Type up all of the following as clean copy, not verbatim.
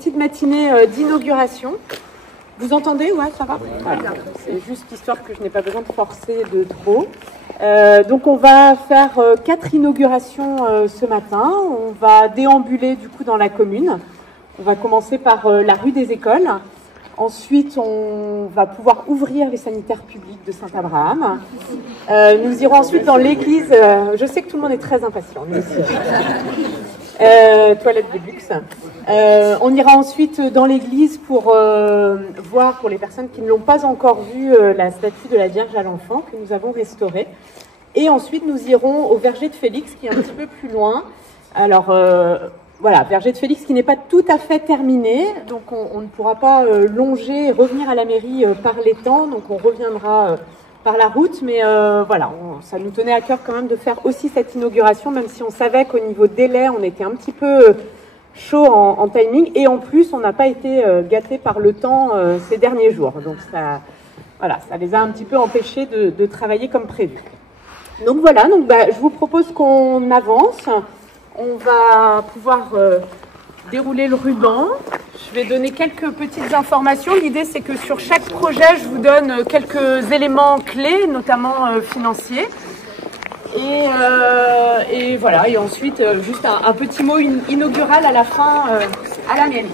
Petite matinée d'inauguration. Vous entendez? Ouais, ça va. Voilà. C'est juste histoire que je n'ai pas besoin de forcer de trop. Donc on va faire 4 inaugurations ce matin. On va déambuler du coup dans la commune. On va commencer par la rue des Écoles. Ensuite, on va pouvoir ouvrir les sanitaires publics de Saint-Abraham. Nous irons ensuite dans l'église. Je sais que tout le monde est très impatient, nous aussi. Toilette de luxe. On ira ensuite dans l'église pour voir, pour les personnes qui ne l'ont pas encore vu, la statue de la Vierge à l'Enfant que nous avons restaurée. Et ensuite, nous irons au verger de Félix, qui est un petit peu plus loin. Alors, voilà, verger de Félix qui n'est pas tout à fait terminé. Donc, on ne pourra pas longer et revenir à la mairie par l'étang. Donc, on reviendra par la route. Mais voilà, ça nous tenait à cœur quand même de faire aussi cette inauguration, même si on savait qu'au niveau délai, on était un petit peu chaud en timing. Et en plus, on n'a pas été gâtés par le temps ces derniers jours. Donc, ça, voilà, ça les a un petit peu empêchés de travailler comme prévu. Donc voilà, donc, je vous propose qu'on avance. On va pouvoir dérouler le ruban. Je vais donner quelques petites informations. L'idée, c'est que sur chaque projet, je vous donne quelques éléments clés, notamment financiers. Et voilà, et ensuite, juste un petit mot inaugural à la fin à la mairie.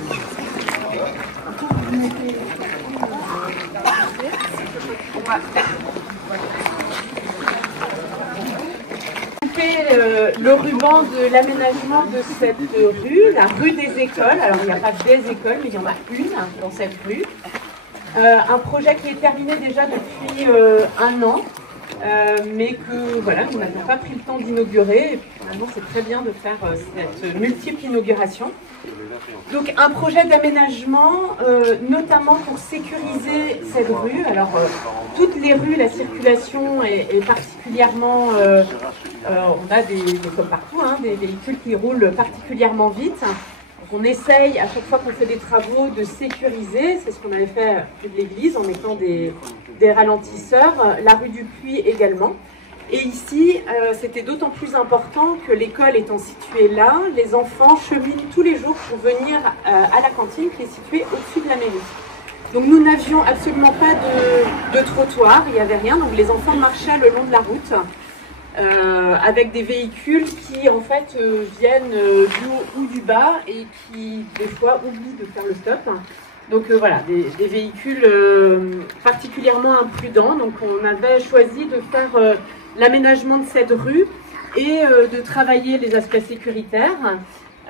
Le ruban de l'aménagement de cette rue, la rue des Écoles. Alors il n'y a pas des écoles, mais il y en a une dans cette rue. Un projet qui est terminé déjà depuis un an, mais que voilà, nous n'avons pas pris le temps d'inaugurer. Et finalement, c'est très bien de faire cette multiple inauguration. Donc un projet d'aménagement, notamment pour sécuriser cette rue. Alors toutes les rues, la circulation est particulièrement, on a comme partout, hein, des véhicules qui roulent particulièrement vite. Donc on essaye à chaque fois qu'on fait des travaux de sécuriser. C'est ce qu'on avait fait rue de l'église en mettant des ralentisseurs, la rue du Puy également. Et ici, c'était d'autant plus important que l'école étant située là, les enfants cheminent tous les jours pour venir à la cantine qui est située au-dessus de la mairie. Donc nous n'avions absolument pas de trottoir, il n'y avait rien, donc les enfants marchaient le long de la route avec des véhicules qui en fait viennent du haut ou du bas et qui des fois oublient de faire le stop. Donc voilà, des véhicules particulièrement imprudents. Donc on avait choisi de faire l'aménagement de cette rue et de travailler les aspects sécuritaires.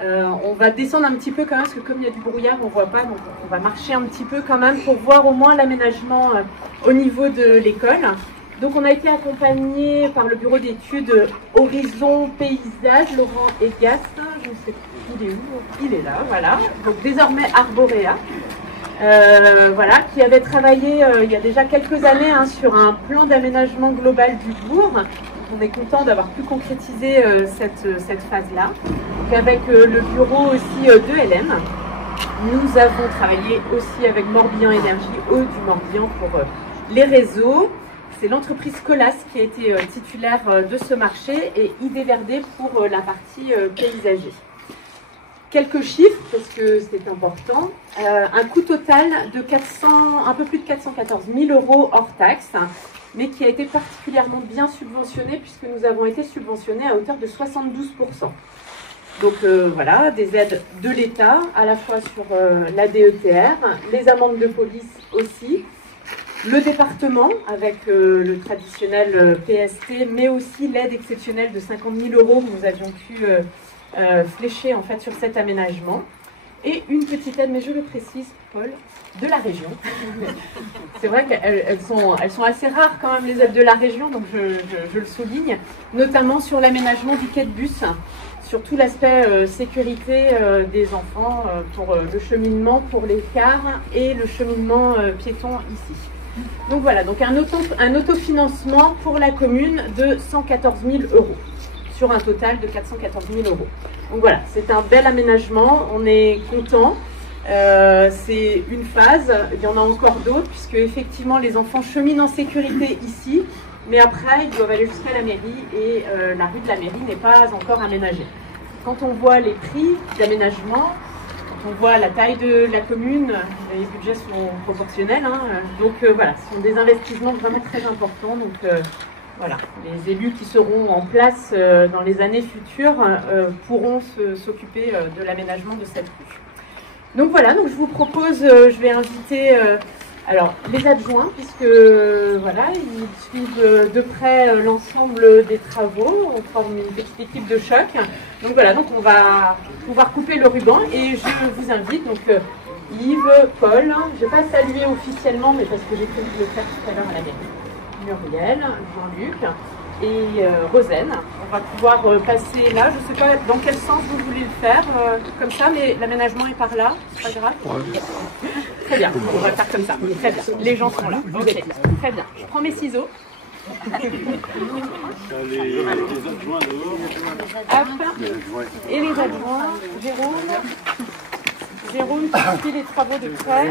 On va descendre un petit peu quand même, parce que comme il y a du brouillard, on ne voit pas, donc on va marcher un petit peu quand même pour voir au moins l'aménagement au niveau de l'école. Donc on a été accompagné par le bureau d'études Horizon Paysage, Laurent Egas, je ne sais plus, il est où? Il est là, voilà. Donc désormais Arborea. Voilà, qui avait travaillé il y a déjà quelques années sur un plan d'aménagement global du bourg. On est content d'avoir pu concrétiser cette phase-là. Avec le bureau aussi de LM, nous avons travaillé aussi avec Morbihan Énergie, Eau du Morbihan pour les réseaux. C'est l'entreprise Colas qui a été titulaire de ce marché et ID Verde pour la partie paysager. Quelques chiffres, parce que c'est important. Un coût total de un peu plus de 414 000 € hors taxe, mais qui a été particulièrement bien subventionné, puisque nous avons été subventionnés à hauteur de 72%. Donc voilà, des aides de l'État, à la fois sur la DETR, les amendes de police aussi, le département avec le traditionnel PST, mais aussi l'aide exceptionnelle de 50 000 € que nous avions pu fléché en fait sur cet aménagement, et une petite aide, mais je le précise Paul, de la région. C'est vrai qu'elles sont assez rares quand même, les aides de la région, donc je le souligne, notamment sur l'aménagement du quai de bus, sur tout l'aspect sécurité des enfants, pour le cheminement pour les cars et le cheminement piéton ici. Donc voilà, donc un autofinancement pour la commune de 114 000 € sur un total de 414 000 €. Donc voilà, c'est un bel aménagement, on est content. C'est une phase, il y en a encore d'autres, puisque effectivement les enfants cheminent en sécurité ici, mais après ils doivent aller jusqu'à la mairie et la rue de la mairie n'est pas encore aménagée. Quand on voit les prix d'aménagement, quand on voit la taille de la commune, les budgets sont proportionnels, hein, donc voilà, ce sont des investissements vraiment très importants. Donc voilà, les élus qui seront en place dans les années futures pourront s'occuper de l'aménagement de cette rue. Donc voilà, donc je vous propose, je vais inviter alors les adjoints, puisque voilà, ils suivent de près l'ensemble des travaux, on forme une petite équipe de choc. Donc voilà, donc on va pouvoir couper le ruban et je vous invite, donc Yves, Paul, je ne vais pas saluer officiellement, mais parce que j'ai prévu de le faire tout à l'heure à la mairie. Muriel, Jean-Luc et Rosane. On va pouvoir passer là. Je ne sais pas dans quel sens vous voulez le faire, comme ça, mais l'aménagement est par là, c'est pas grave. Ouais. Très bien, on va faire comme ça. Très bien. Les gens sont là. Okay. Très bien. Je prends mes ciseaux. Hop. Et les adjoints, Jérôme qui suit les travaux de près.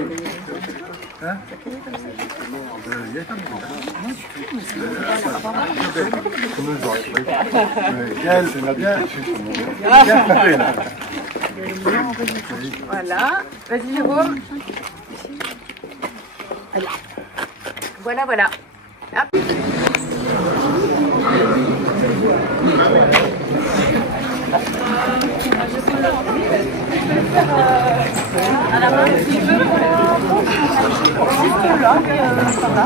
Voilà, vas-y Jérôme. Voilà, voilà. Hop. À la main, si je veux, là, ça va.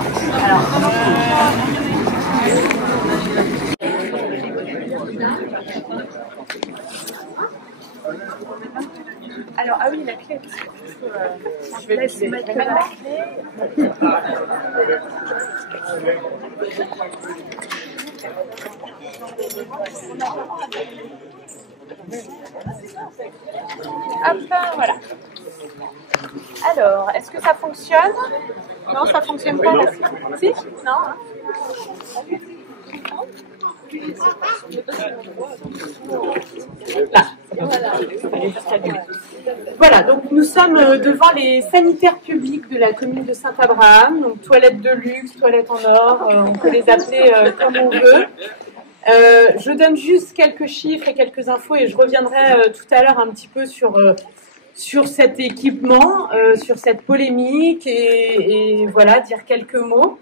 Alors, ah oui, la clé. Je vais mettre la clé. Hop, voilà. Alors, est-ce que ça fonctionne? Non, ça fonctionne pas là. Si? Non, hein. Là. Voilà, donc nous sommes devant les sanitaires publics de la commune de Saint-Abraham, donc toilettes de luxe, toilettes en or, on peut les appeler comme on veut. Je donne juste quelques chiffres et quelques infos et je reviendrai tout à l'heure un petit peu sur cet équipement, sur cette polémique et voilà, dire quelques mots.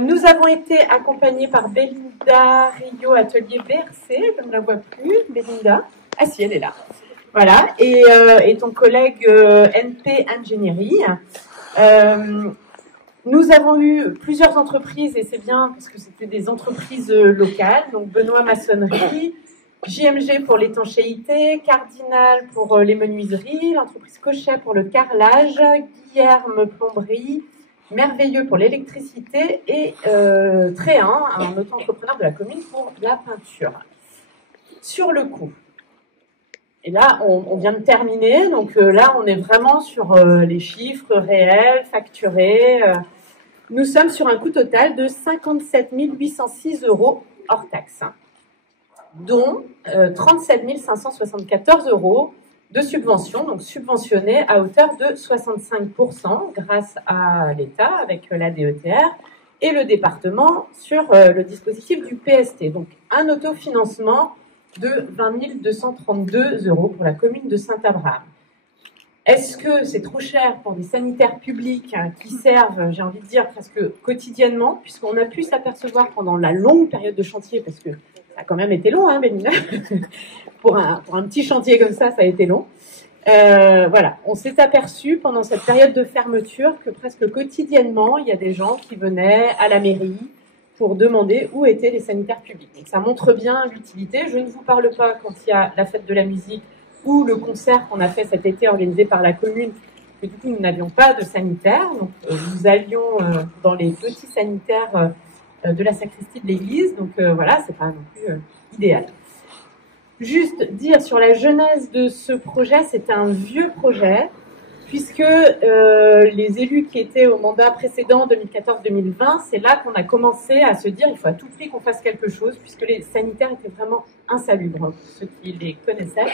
Nous avons été accompagnés par Belinda Rio, atelier BRC, je ne la vois plus, Belinda. Ah si, elle est là. Voilà, et ton collègue NP Ingénierie. Nous avons eu plusieurs entreprises, et c'est bien parce que c'était des entreprises locales, donc Benoît Maçonnerie, JMG pour l'étanchéité, Cardinal pour les menuiseries, l'entreprise Cochet pour le carrelage, Guillerme Plomberie, Merveilleux pour l'électricité et Tréhin, un auto-entrepreneur de la commune pour la peinture. Sur le coût. Et là, on vient de terminer, donc là, on est vraiment sur les chiffres réels, facturés. Nous sommes sur un coût total de 57 806 € hors taxe, dont 37 574 € de subvention, donc subventionnés à hauteur de 65% grâce à l'État avec la DETR et le département sur le dispositif du PST. Donc un autofinancement de 20 232 € pour la commune de Saint-Abraham. Est-ce que c'est trop cher pour des sanitaires publics qui servent, j'ai envie de dire, presque quotidiennement, puisqu'on a pu s'apercevoir pendant la longue période de chantier, parce que ça a quand même été long, hein, Bénina pour un petit chantier comme ça a été long. Voilà, on s'est aperçu pendant cette période de fermeture que presque quotidiennement, il y a des gens qui venaient à la mairie pour demander où étaient les sanitaires publics. Donc ça montre bien l'utilité. Je ne vous parle pas quand il y a la fête de la musique ou le concert qu'on a fait cet été organisé par la commune, que du coup nous n'avions pas de sanitaire. Donc nous allions dans les petits sanitaires de la sacristie de l'église. Donc voilà, c'est pas non plus idéal. Juste dire sur la genèse de ce projet, c'est un vieux projet, puisque les élus qui étaient au mandat précédent, 2014-2020, c'est là qu'on a commencé à se dire il faut à tout prix qu'on fasse quelque chose, puisque les sanitaires étaient vraiment insalubres, pour ceux qui les connaissaient.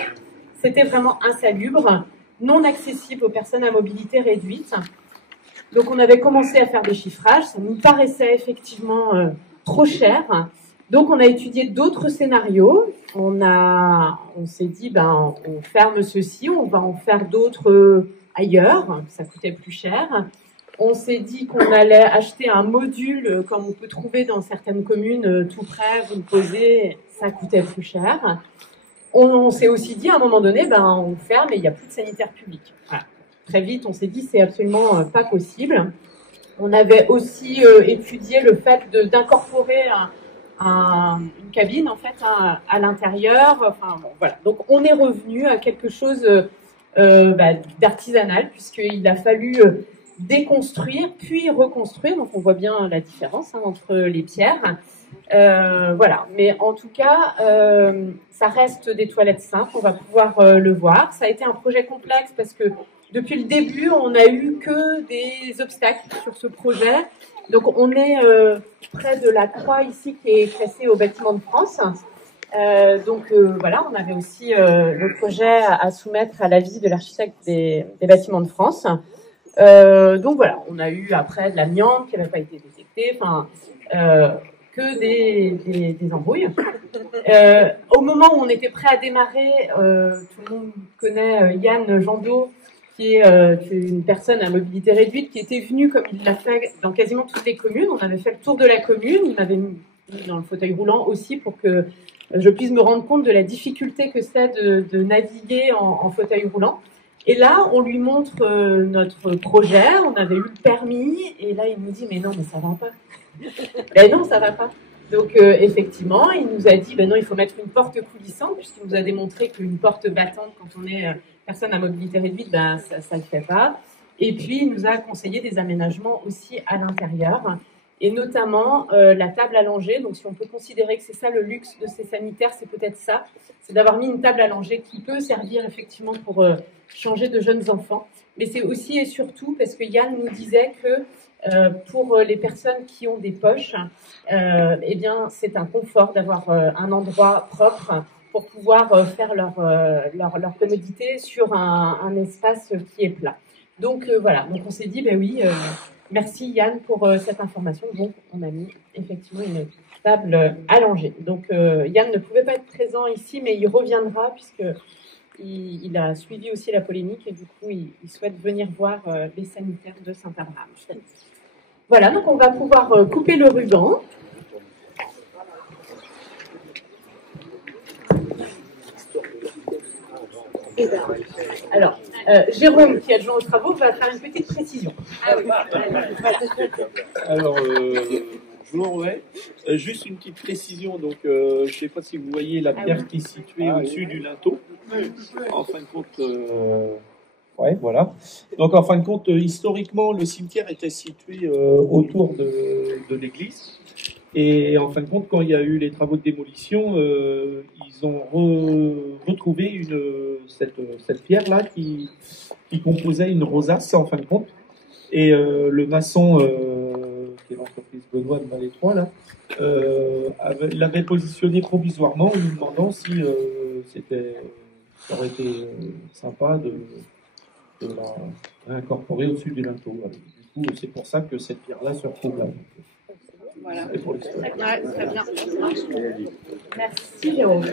C'était vraiment insalubre, non accessible aux personnes à mobilité réduite. Donc on avait commencé à faire des chiffrages, ça nous paraissait effectivement trop cher. Donc, on a étudié d'autres scénarios. On s'est dit, ben, on ferme ceci, on va en faire d'autres ailleurs. Ça coûtait plus cher. On s'est dit qu'on allait acheter un module, comme on peut trouver dans certaines communes, tout près, vous le posez, ça coûtait plus cher. On s'est aussi dit, à un moment donné, ben, on ferme et il n'y a plus de sanitaire public. Voilà. Très vite, on s'est dit, c'est absolument pas possible. On avait aussi étudié le fait d'incorporer une cabine, en fait, à l'intérieur. Enfin, bon, voilà. Donc, on est revenu à quelque chose d'artisanal, puisqu'il a fallu déconstruire, puis reconstruire. Donc, on voit bien la différence entre les pierres. Voilà. Mais en tout cas, ça reste des toilettes simples. On va pouvoir le voir. Ça a été un projet complexe parce que depuis le début, on n'a eu que des obstacles sur ce projet. Donc, on est près de la croix ici qui est classée au bâtiment de France. Voilà, on avait aussi le projet à soumettre à l'avis de l'architecte des bâtiments de France. Donc voilà, on a eu après de l'amiante qui n'avait pas été détectée, enfin que des embrouilles. Au moment où on était prêt à démarrer, tout le monde connaît Yann Jandot, qui est une personne à mobilité réduite, qui était venu, comme il l'a fait dans quasiment toutes les communes. On avait fait le tour de la commune, il m'avait mis dans le fauteuil roulant aussi pour que je puisse me rendre compte de la difficulté que c'est de naviguer en fauteuil roulant. Et là, on lui montre notre projet, on avait eu le permis, et là, il nous dit « mais non, mais ça va pas ». Ben non, ça va pas. Donc, effectivement, il nous a dit « ben non, il faut mettre une porte coulissante », puisqu'il nous a démontré qu'une porte battante, quand on est personne à mobilité réduite, ben ça le fait pas. Et puis, il nous a conseillé des aménagements aussi à l'intérieur, et notamment la table allongée. Donc, si on peut considérer que c'est ça le luxe de ces sanitaires, c'est peut-être ça, c'est d'avoir mis une table allongée qui peut servir effectivement pour changer de jeunes enfants. Mais c'est aussi et surtout parce que Yann nous disait que pour les personnes qui ont des poches, eh bien, c'est un confort d'avoir un endroit propre pour pouvoir faire leur commodité sur un espace qui est plat. Donc voilà, donc on s'est dit, ben oui, merci Yann pour cette information. Donc on a mis effectivement une table allongée. Donc Yann ne pouvait pas être présent ici, mais il reviendra puisque il a suivi aussi la polémique et du coup il souhaite venir voir les sanitaires de Saint-Abraham. Voilà, donc on va pouvoir couper le ruban. Alors, Jérôme, qui est adjoint aux travaux, va faire une petite précision. Alors, bonjour, ouais. Juste une petite précision. Donc, je ne sais pas si vous voyez la pierre qui est située au-dessus du linteau. En fin de compte, ouais, voilà. Donc, en fin de compte, historiquement, le cimetière était situé autour de l'église. Et en fin de compte, quand il y a eu les travaux de démolition, ils ont retrouvé cette pierre-là qui composait une rosace, en fin de compte. Et le maçon, qui est l'entreprise Benoît de Malétroit, là, l'avait positionné provisoirement en lui demandant si ça aurait été sympa de la réincorporer au-dessus du linteau. Du coup, c'est pour ça que cette pierre-là se retrouve là. Voilà. Très bien. Merci Jérôme.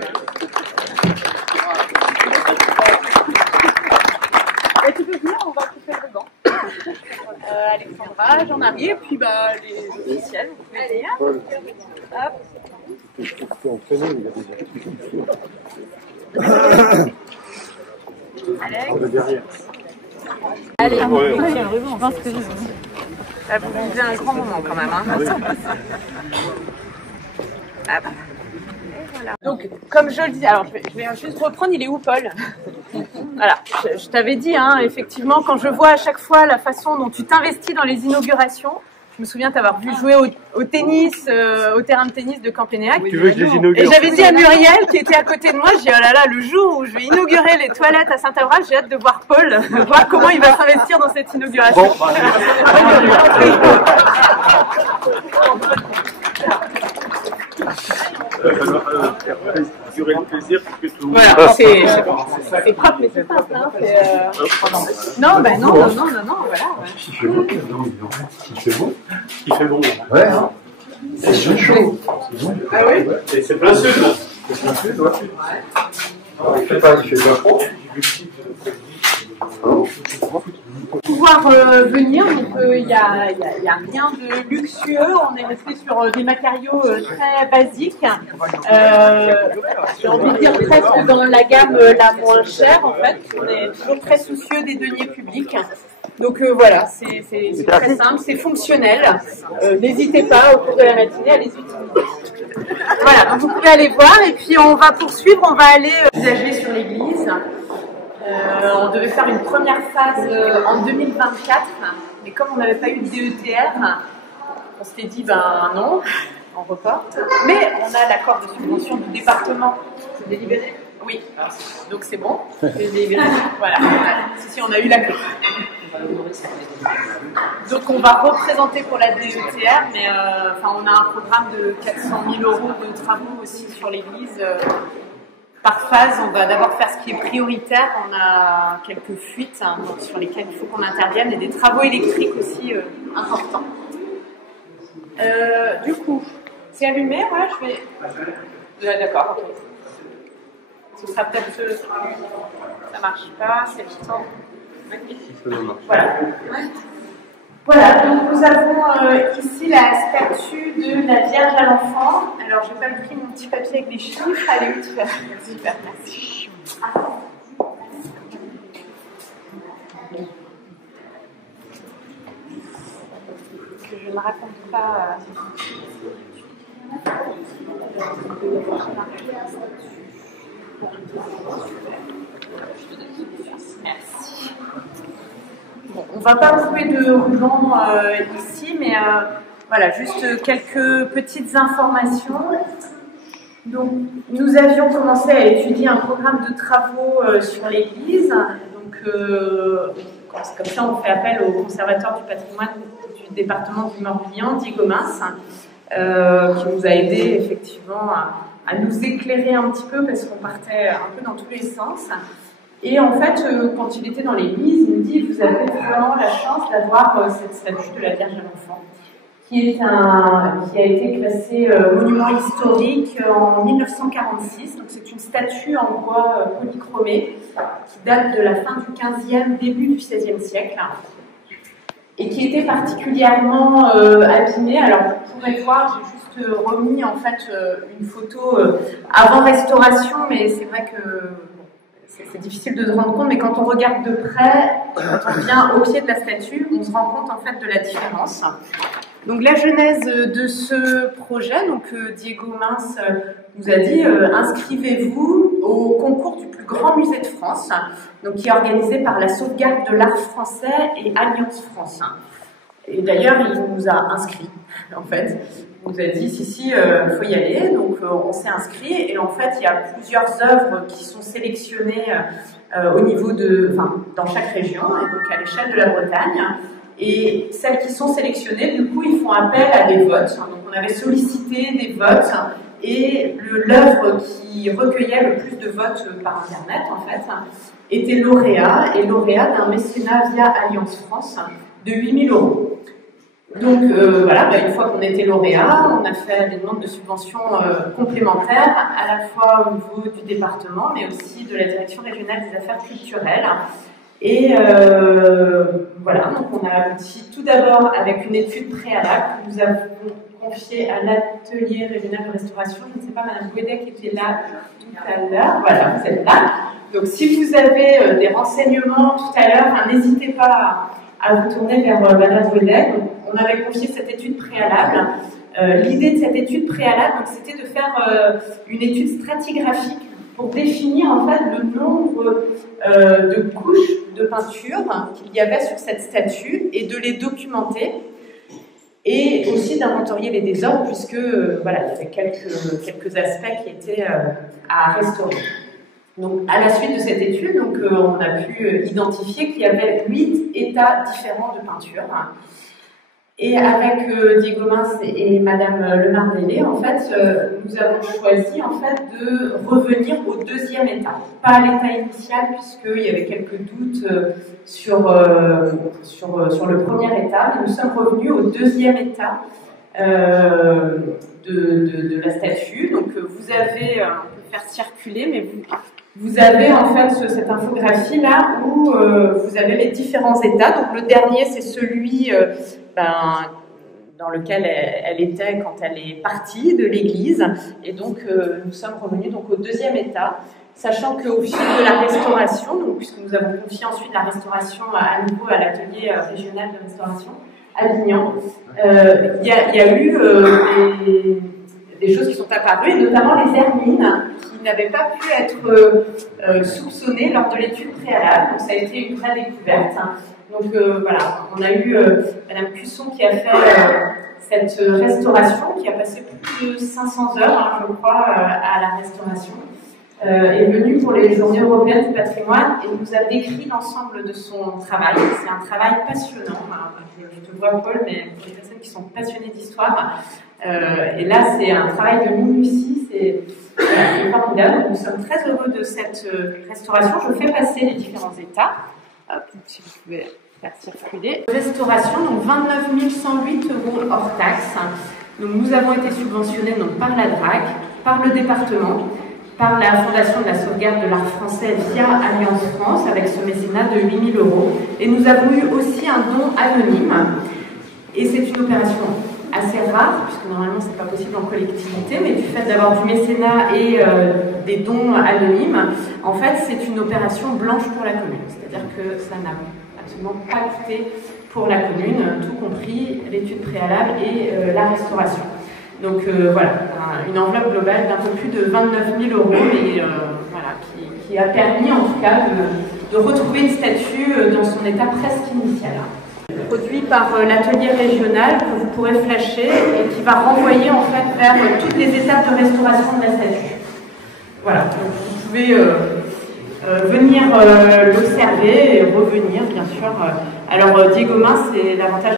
Et tu peux venir, on va couper le ruban. Alexandra, Jean-Marie, et puis les officiels, vous pouvez venir. Allez, je pense que vous vivez un grand moment quand même. Hein. Voilà. Donc, comme je le dis, alors je vais juste reprendre, il est où Paul? Voilà, je t'avais dit, hein, effectivement, quand je vois à chaque fois la façon dont tu t'investis dans les inaugurations, je me souviens t'avoir vu jouer au tennis, au terrain de tennis de Campénéac. Tu veux que je les inaugure? Et j'avais dit à Muriel, qui était à côté de moi, j'ai dit, oh là là, le jour où je vais inaugurer les toilettes à Saint-Abraham, j'ai hâte de voir Paul, voir comment il va s'investir dans cette inauguration. Bon, durer le plaisir que tout. Voilà, c'est propre, mais c'est simple. Hein, non, ben non, voilà. Il fait beau, il fait beau. Il fait bon. Ouais, hein. C'est chaud. Ah oui? Et c'est plein sud, là. C'est plein sud, ouais. Il fait pas froid. Pour pouvoir venir, donc il n'y a rien de luxueux, on est resté sur des matériaux très basiques, j'ai envie de dire presque dans la gamme la moins chère en fait, on est toujours très soucieux des deniers publics. Donc voilà, c'est très simple, c'est fonctionnel, n'hésitez pas au cours de la matinée à les utiliser. Voilà, donc vous pouvez aller voir et puis on va poursuivre, on va aller envisager sur l'église. On devait faire une première phase en 2024, mais comme on n'avait pas eu de DETR, on s'était dit ben non, on reporte. Mais on a l'accord de subvention du département. C'est délibéré? Oui, donc c'est bon. C'est délibéré. Voilà. Si, on a eu l'accord. Donc on va représenter pour la DETR, mais on a un programme de 400 000 € de travaux aussi sur l'église. Par phase, on va d'abord faire ce qui est prioritaire. On a quelques fuites sur lesquelles il faut qu'on intervienne et des travaux électriques aussi importants. Du coup, c'est allumé, voilà, je vais... D'accord, ok. Ce sera peut-être... Ça marche pas, c'est le temps. Voilà. Voilà, donc nous avons ici la statue de la Vierge à l'enfant. Alors, je n'ai pas pris mon petit papier avec les chiffres. Allez, où tu vas? Super, merci. Que je ne raconte pas. Merci. Bon, on ne va pas trouver de ruban ici, mais voilà, juste quelques petites informations. Donc, nous avions commencé à étudier un programme de travaux sur l'église. Donc, comme ça, on fait appel au conservateur du patrimoine du département du Morbihan, Diego Mince, qui nous a aidés effectivement à nous éclairer un petit peu parce qu'on partait un peu dans tous les sens. Et en fait, quand il était dans l'église, il me dit « Vous avez vraiment la chance d'avoir cette statue de la Vierge à l'enfant, qui a été classée monument historique en 1946. Donc c'est une statue en bois polychromé qui date de la fin du 15e, début du 16e siècle, et qui était particulièrement abîmée. Alors vous pourrez voir, j'ai juste remis en fait une photo avant restauration, mais c'est vrai que c'est difficile de se rendre compte, mais quand on regarde de près, quand on vient au pied de la statue, on se rend compte en fait de la différence. Donc la genèse de ce projet, donc Diego Mince nous a dit inscrivez-vous au concours du plus grand musée de France, donc qui est organisé par la sauvegarde de l'art français et Alliance France. Et d'ailleurs, il nous a inscrits, en fait. Il nous a dit, si, faut y aller. Donc, on s'est inscrit. Et en fait, il y a plusieurs œuvres qui sont sélectionnées au niveau dans chaque région, et donc à l'échelle de la Bretagne. Et celles qui sont sélectionnées, du coup, ils font appel à des votes. Donc, on avait sollicité des votes. Et l'œuvre qui recueillait le plus de votes par Internet, en fait, était lauréat. Et lauréat d'un mécénat via Alliance France de 8 000 €. Donc voilà, une fois qu'on était lauréat, on a fait des demandes de subventions complémentaires, à la fois au niveau du département, mais aussi de la Direction régionale des affaires culturelles. Et voilà, donc on a abouti tout d'abord avec une étude préalable que nous avons confiée à l'atelier régional de restauration. Je ne sais pas, Madame Gouedet qui était là tout à l'heure. Voilà, vous êtes là. Donc si vous avez des renseignements tout à l'heure, n'hésitez pas à vous tourner vers Madame Gouedet. On avait confié cette étude préalable. L'idée de cette étude préalable, c'était de faire une étude stratigraphique pour définir en fait le nombre de couches de peinture qu'il y avait sur cette statue et de les documenter, et aussi d'inventorier les désordres, puisque voilà, il y avait quelques aspects qui étaient à restaurer. Donc, à la suite de cette étude, donc, on a pu identifier qu'il y avait 8 états différents de peinture. Et avec Diego Mince et Madame Lemardélé, en fait, nous avons choisi en fait de revenir au deuxième état, pas à l'état initial, puisqu'il y avait quelques doutes sur le premier état, mais nous sommes revenus au deuxième état de la statue. Donc vous avez, on peut faire circuler, mais vous avez en fait cette infographie là où vous avez les différents états. Donc le dernier, c'est celui dans lequel elle était quand elle est partie de l'église. Et donc nous sommes revenus donc au deuxième état, sachant qu'au fil de la restauration, donc, puisque nous avons confié ensuite la restauration à nouveau à l'atelier régional de restauration à Lignan, il y a eu des choses qui sont apparues, et notamment les hermines qui n'avaient pas pu être soupçonnées lors de l'étude préalable. Donc ça a été une vraie découverte. Donc voilà, on a eu Madame Cusson qui a fait cette restauration, qui a passé plus de 500 heures, je crois, à la restauration. Est venue pour les Journées européennes du patrimoine et nous a décrit l'ensemble de son travail. C'est un travail passionnant. Je te vois, Paul, mais pour les personnes qui sont passionnées d'histoire, et là, c'est un travail de minutie, c'est formidable. Nous sommes très heureux de cette restauration. Je fais passer les différents états. Hop, si vous pouvez faire circuler. Restauration, donc 29 108 € hors taxe. Donc, nous avons été subventionnés donc, par la DRAC, par le département, par la Fondation de la sauvegarde de l'art français via Alliance France, avec ce mécénat de 8 000 €. Et nous avons eu aussi un don anonyme. Et c'est une opération assez rare, puisque normalement c'est pas possible en collectivité, mais du fait d'avoir du mécénat et des dons anonymes, en fait c'est une opération blanche pour la commune. C'est-à-dire que ça n'a absolument pas coûté pour la commune, tout compris l'étude préalable et la restauration. Donc voilà, une enveloppe globale d'un peu plus de 29 000 €, mais voilà, qui a permis en tout cas de retrouver une statue dans son état presque initial. Produit par l'atelier régional que vous pourrez flasher et qui va renvoyer en fait vers toutes les étapes de restauration de la statue. Voilà, donc vous pouvez venir l'observer et revenir bien sûr. Alors Diego Main, c'est l'avantage.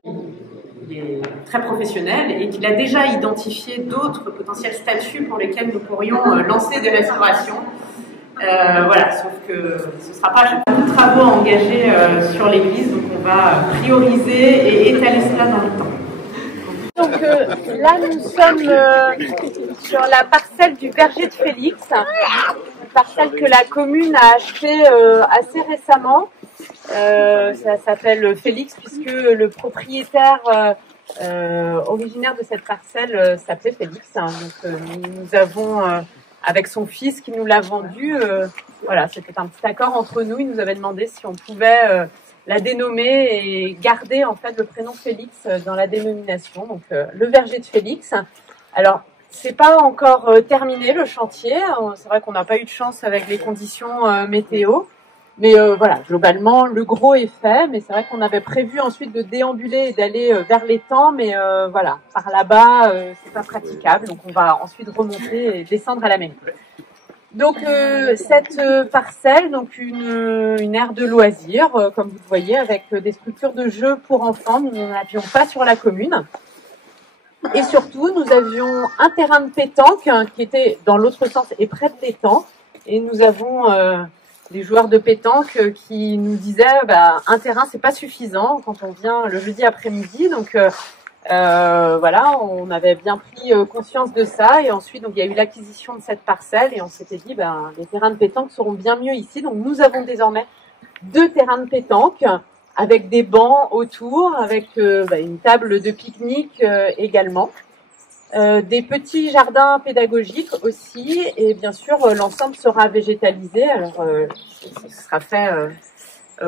Très professionnel et qu'il a déjà identifié d'autres potentielles statues pour lesquelles nous pourrions lancer des restaurations. Voilà, sauf que ce ne sera pas beaucoup de travaux à engager sur l'église, donc on va prioriser et étaler cela dans le temps. Donc là, nous sommes sur la parcelle du verger de Félix, une parcelle que la commune a achetée assez récemment. Ça s'appelle Félix puisque le propriétaire originaire de cette parcelle s'appelait Félix. Donc nous avons, avec son fils qui nous l'a vendu, voilà, c'était un petit accord entre nous. Il nous avait demandé si on pouvait la dénommer et garder en fait le prénom Félix dans la dénomination. Donc le verger de Félix. Alors c'est pas encore terminé le chantier. C'est vrai qu'on n'a pas eu de chance avec les conditions météo. Mais voilà, globalement, le gros est fait, mais c'est vrai qu'on avait prévu ensuite de déambuler et d'aller vers l'étang, mais voilà, par là-bas, c'est pas praticable, donc on va ensuite remonter et descendre à la mairie. Donc cette parcelle, donc une aire de loisirs, comme vous le voyez, avec des structures de jeux pour enfants, nous n'en avions pas sur la commune. Et surtout, nous avions un terrain de pétanque qui était dans l'autre sens et près de l'étang, et nous avons des joueurs de pétanque qui nous disaient un terrain c'est pas suffisant quand on vient le jeudi après-midi, donc voilà, on avait bien pris conscience de ça, et ensuite donc il y a eu l'acquisition de cette parcelle et on s'était dit les terrains de pétanque seront bien mieux ici. Donc nous avons désormais 2 terrains de pétanque avec des bancs autour, avec une table de pique-nique également. Des petits jardins pédagogiques aussi, et bien sûr l'ensemble sera végétalisé. Alors ce sera fait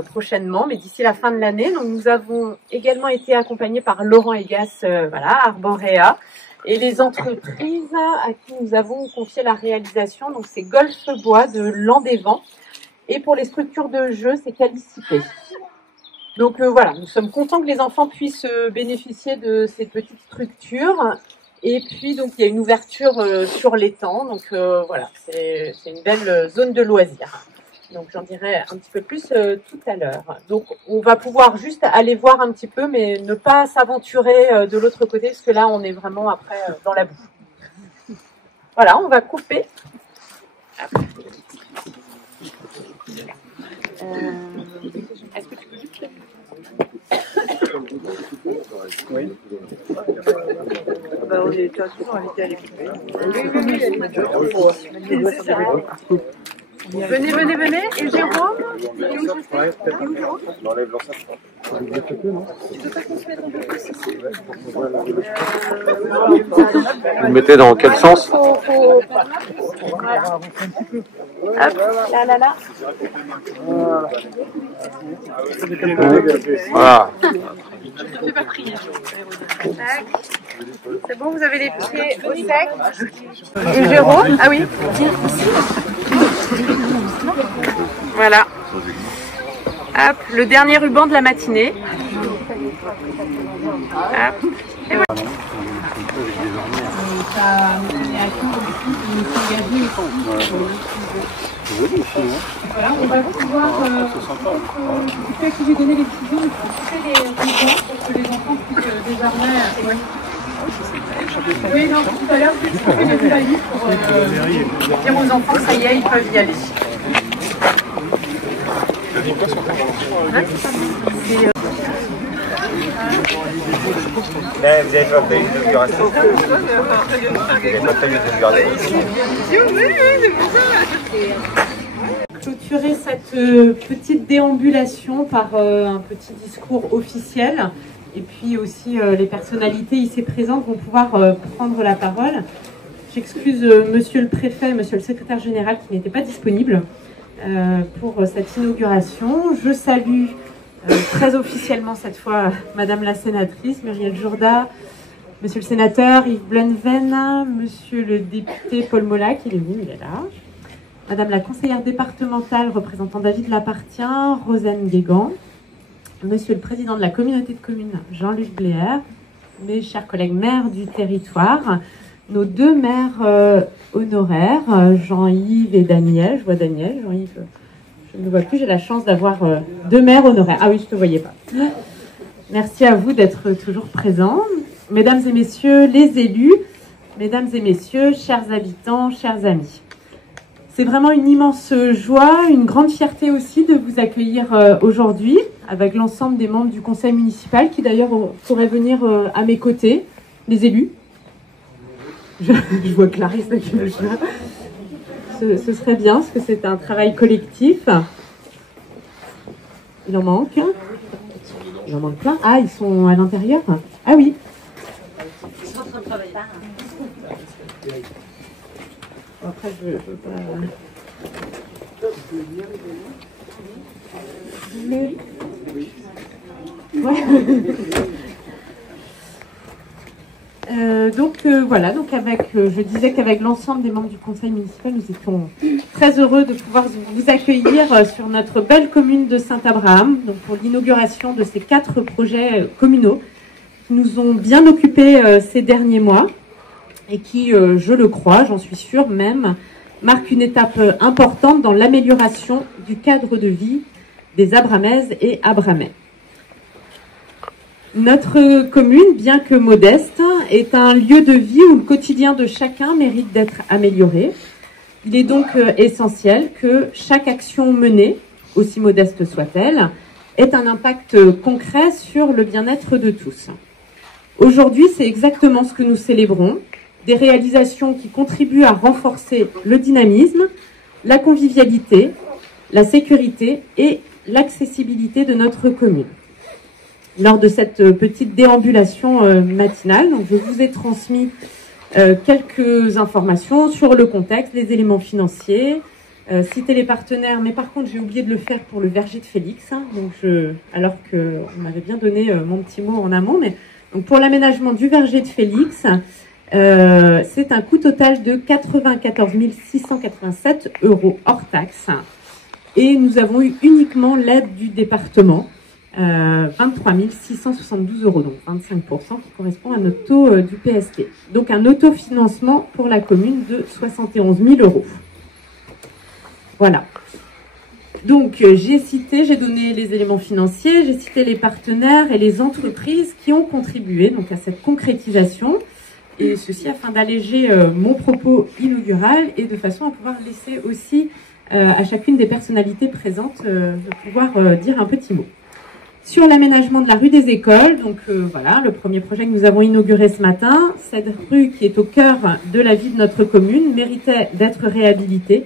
prochainement, mais d'ici la fin de l'année. Donc nous avons également été accompagnés par Laurent Egas, Arborea, et les entreprises à qui nous avons confié la réalisation. Donc c'est Golf Bois de Landévent, et pour les structures de jeu c'est Calicipé. Donc voilà, nous sommes contents que les enfants puissent bénéficier de ces petites structures. Et puis, donc, il y a une ouverture sur l'étang. Donc, voilà, c'est une belle zone de loisirs. Donc, j'en dirai un petit peu plus tout à l'heure. Donc, on va pouvoir juste aller voir un petit peu, mais ne pas s'aventurer de l'autre côté, parce que là, on est vraiment après dans la boue. Voilà, on va couper. Est-ce que tu peux juste... Oui. on est toujours invité à l'écouter. Venez, venez, venez. Et Jérôme? On enlève l'enceinte. Vous le mettez dans quel sens? Hop, là, là, là. Voilà. Je ne pas prier. C'est bon, vous avez les pieds au sec. Et Jérôme? Ah oui. Voilà. Hop, le dernier ruban de la matinée. Hop. Et voilà. Voilà, on va pouvoir fait que j'ai donné les décisions, il faut couper les rubans pour que les enfants puissent désormais. Oui, non, tout à l'heure, j'ai coupé les valises pour dire aux enfants, ça y est, ils peuvent y aller. Là, vous avez pas fait une inauguration. Vous n'avez pas fait une inauguration. Clôturer cette petite déambulation par un petit discours officiel. Et puis aussi, les personnalités ici présentes vont pouvoir prendre la parole. J'excuse monsieur le préfet, monsieur le secrétaire général qui n'était pas disponible pour cette inauguration. Je salue très officiellement cette fois madame la sénatrice Muriel Jourda, monsieur le sénateur Yves Blenven, monsieur le député Paul Molac, il est venu, il est là. Madame la conseillère départementale représentant David Lapartien, Rosanne Guégan, monsieur le président de la communauté de communes, Jean-Luc Bléaire, mes chers collègues maires du territoire, nos deux maires honoraires, Jean-Yves et Daniel. Je vois Daniel, Jean-Yves, je ne le vois plus, j'ai la chance d'avoir deux maires honoraires. Ah oui, je ne te voyais pas. Merci à vous d'être toujours présents. Mesdames et messieurs les élus, mesdames et messieurs, chers habitants, chers amis. C'est vraiment une immense joie, une grande fierté aussi de vous accueillir aujourd'hui avec l'ensemble des membres du conseil municipal qui d'ailleurs pourraient venir à mes côtés, les élus. Je vois Clarisse qui me choisit. Ce serait bien parce que c'est un travail collectif. Il en manque. Il en manque plein. Ah, ils sont à l'intérieur. Ah oui. Ils sont en train de travailler. Après, je veux pas... Ouais. Voilà, donc je disais qu'avec l'ensemble des membres du conseil municipal, nous étions très heureux de pouvoir vous accueillir sur notre belle commune de Saint-Abraham, donc pour l'inauguration de ces 4 projets communaux qui nous ont bien occupés ces derniers mois et qui, je le crois, j'en suis sûre même, marquent une étape importante dans l'amélioration du cadre de vie des Abramaises et Abramais. Notre commune, bien que modeste, est un lieu de vie où le quotidien de chacun mérite d'être amélioré. Il est donc essentiel que chaque action menée, aussi modeste soit-elle, ait un impact concret sur le bien-être de tous. Aujourd'hui, c'est exactement ce que nous célébrons, des réalisations qui contribuent à renforcer le dynamisme, la convivialité, la sécurité et l'accessibilité de notre commune. Lors de cette petite déambulation matinale, donc je vous ai transmis quelques informations sur le contexte, les éléments financiers, citer les partenaires, mais par contre j'ai oublié de le faire pour le verger de Félix, hein, alors qu'on m'avait bien donné mon petit mot en amont, mais donc pour l'aménagement du verger de Félix, c'est un coût total de 94 687 € hors taxe, et nous avons eu uniquement l'aide du département, 23 672 €, donc 25%, qui correspond à notre taux du PST. Donc un autofinancement pour la commune de 71 000 €. Voilà. Donc j'ai donné les éléments financiers, j'ai cité les partenaires et les entreprises qui ont contribué donc à cette concrétisation, et ceci afin d'alléger mon propos inaugural et de façon à pouvoir laisser aussi à chacune des personnalités présentes de pouvoir dire un petit mot. sur l'aménagement de la rue des Écoles. Donc voilà, le premier projet que nous avons inauguré ce matin. Cette rue qui est au cœur de la vie de notre commune méritait d'être réhabilitée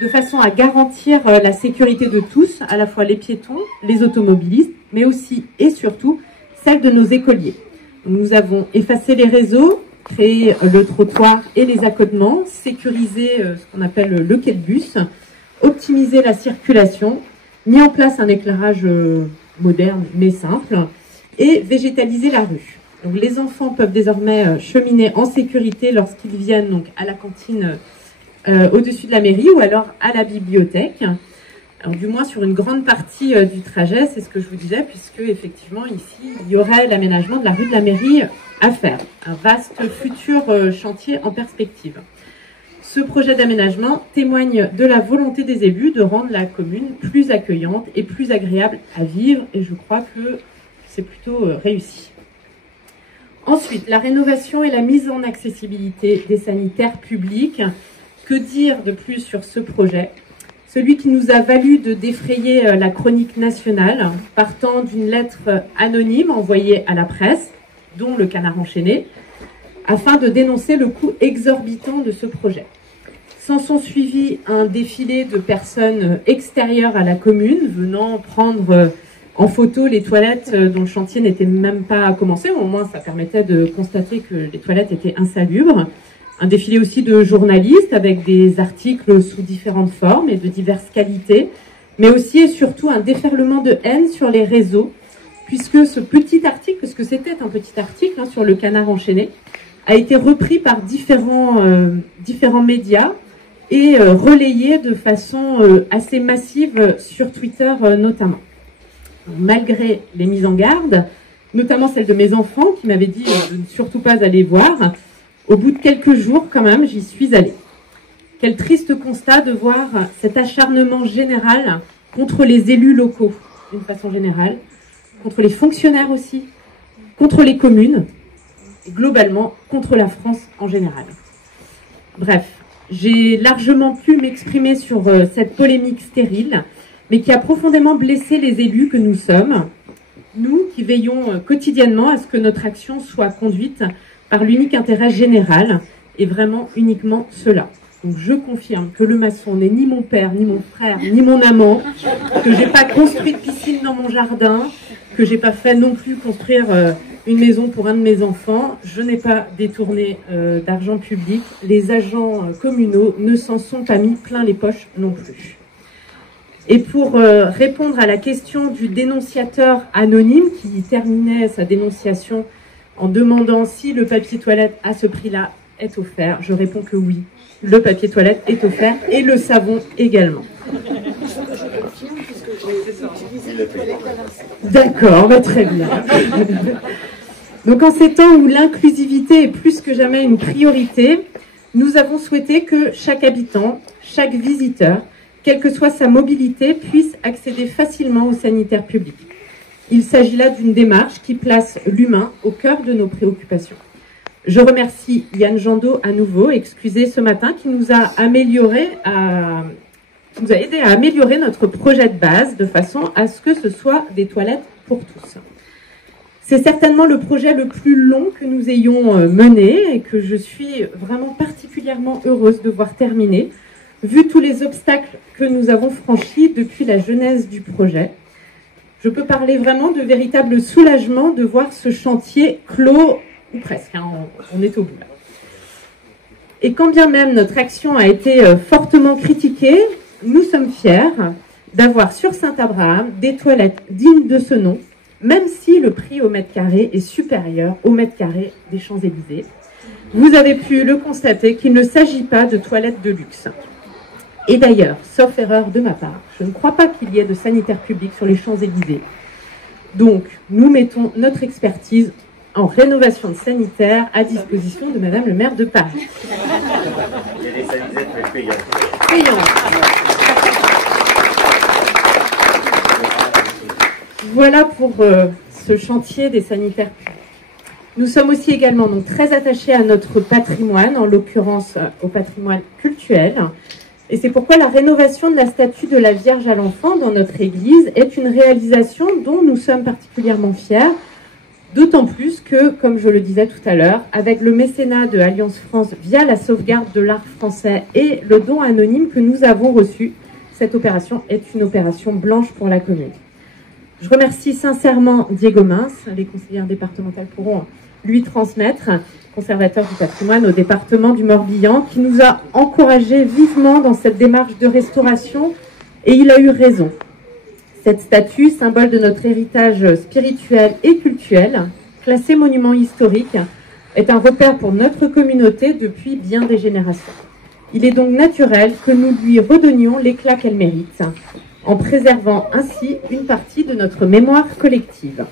de façon à garantir la sécurité de tous, à la fois les piétons, les automobilistes, mais aussi et surtout celle de nos écoliers. Nous avons effacé les réseaux, créé le trottoir et les accotements, sécurisé ce qu'on appelle le quai de bus, optimisé la circulation, mis en place un éclairage moderne mais simple et végétalisé la rue. Donc, les enfants peuvent désormais cheminer en sécurité lorsqu'ils viennent donc, à la cantine au-dessus de la mairie ou alors à la bibliothèque. Alors, du moins sur une grande partie du trajet, c'est ce que je vous disais, puisque effectivement ici, il y aurait l'aménagement de la rue de la mairie à faire. Un vaste futur chantier en perspective. Ce projet d'aménagement témoigne de la volonté des élus de rendre la commune plus accueillante et plus agréable à vivre, et je crois que c'est plutôt réussi. Ensuite, la rénovation et la mise en accessibilité des sanitaires publics. Que dire de plus sur ce projet? Celui qui nous a valu de défrayer la chronique nationale, partant d'une lettre anonyme envoyée à la presse, dont le Canard enchaîné, afin de dénoncer le coût exorbitant de ce projet. S'en sont suivis un défilé de personnes extérieures à la commune, venant prendre en photo les toilettes dont le chantier n'était même pas commencé. Au moins, ça permettait de constater que les toilettes étaient insalubres. Un défilé aussi de journalistes avec des articles sous différentes formes et de diverses qualités, mais aussi et surtout un déferlement de haine sur les réseaux, puisque ce petit article, parce que c'était un petit article sur le Canard enchaîné, a été repris par différents médias et relayé de façon assez massive sur Twitter notamment. Malgré les mises en garde, notamment celle de mes enfants qui m'avaient dit de ne surtout pas aller voir, au bout de quelques jours, quand même, j'y suis allée. Quel triste constat de voir cet acharnement général contre les élus locaux, d'une façon générale, contre les fonctionnaires aussi, contre les communes, et globalement, contre la France en général. Bref, j'ai largement pu m'exprimer sur cette polémique stérile, mais qui a profondément blessé les élus que nous sommes, nous qui veillons quotidiennement à ce que notre action soit conduite par l'unique intérêt général, et vraiment uniquement cela. Donc je confirme que le maçon n'est ni mon père, ni mon frère, ni mon amant, que j'ai pas construit de piscine dans mon jardin, que j'ai pas fait non plus construire une maison pour un de mes enfants, je n'ai pas détourné d'argent public, les agents communaux ne s'en sont pas mis plein les poches non plus. Et pour répondre à la question du dénonciateur anonyme qui terminait sa dénonciation en demandant si le papier toilette à ce prix-là est offert, je réponds que oui, le papier toilette est offert et le savon également. D'accord, très bien. Donc en ces temps où l'inclusivité est plus que jamais une priorité, nous avons souhaité que chaque habitant, chaque visiteur, quelle que soit sa mobilité, puisse accéder facilement aux sanitaires publics. Il s'agit là d'une démarche qui place l'humain au cœur de nos préoccupations. Je remercie Yann Jandot à nouveau, excusez ce matin, qui nous a aidé à améliorer notre projet de base de façon à ce que ce soit des toilettes pour tous. C'est certainement le projet le plus long que nous ayons mené et que je suis vraiment particulièrement heureuse de voir terminer, vu tous les obstacles que nous avons franchis depuis la genèse du projet. Je peux parler vraiment de véritable soulagement de voir ce chantier clos, ou presque, hein, on est au bout là. Et quand bien même notre action a été fortement critiquée, nous sommes fiers d'avoir sur Saint-Abraham des toilettes dignes de ce nom, même si le prix au mètre carré est supérieur au mètre carré des Champs-Élysées. Vous avez pu le constater qu'il ne s'agit pas de toilettes de luxe. Et d'ailleurs, sauf erreur de ma part, je ne crois pas qu'il y ait de sanitaire public sur les Champs-Élysées. Donc, nous mettons notre expertise en rénovation sanitaire à disposition de Madame le maire de Paris. Il y a des sanitaires payants. Voilà pour ce chantier des sanitaires publics. Nous sommes aussi également donc, très attachés à notre patrimoine, en l'occurrence au patrimoine cultuel. Et c'est pourquoi la rénovation de la statue de la Vierge à l'Enfant dans notre église est une réalisation dont nous sommes particulièrement fiers, d'autant plus que, comme je le disais tout à l'heure, avec le mécénat de Alliance France via la sauvegarde de l'art français et le don anonyme que nous avons reçu, cette opération est une opération blanche pour la commune. Je remercie sincèrement Diego Mins, les conseillères départementales pourront lui transmettre, conservateur du patrimoine au département du Morbihan, qui nous a encouragés vivement dans cette démarche de restauration, et il a eu raison. Cette statue, symbole de notre héritage spirituel et culturel, classée monument historique, est un repère pour notre communauté depuis bien des générations. Il est donc naturel que nous lui redonnions l'éclat qu'elle mérite, en préservant ainsi une partie de notre mémoire collective.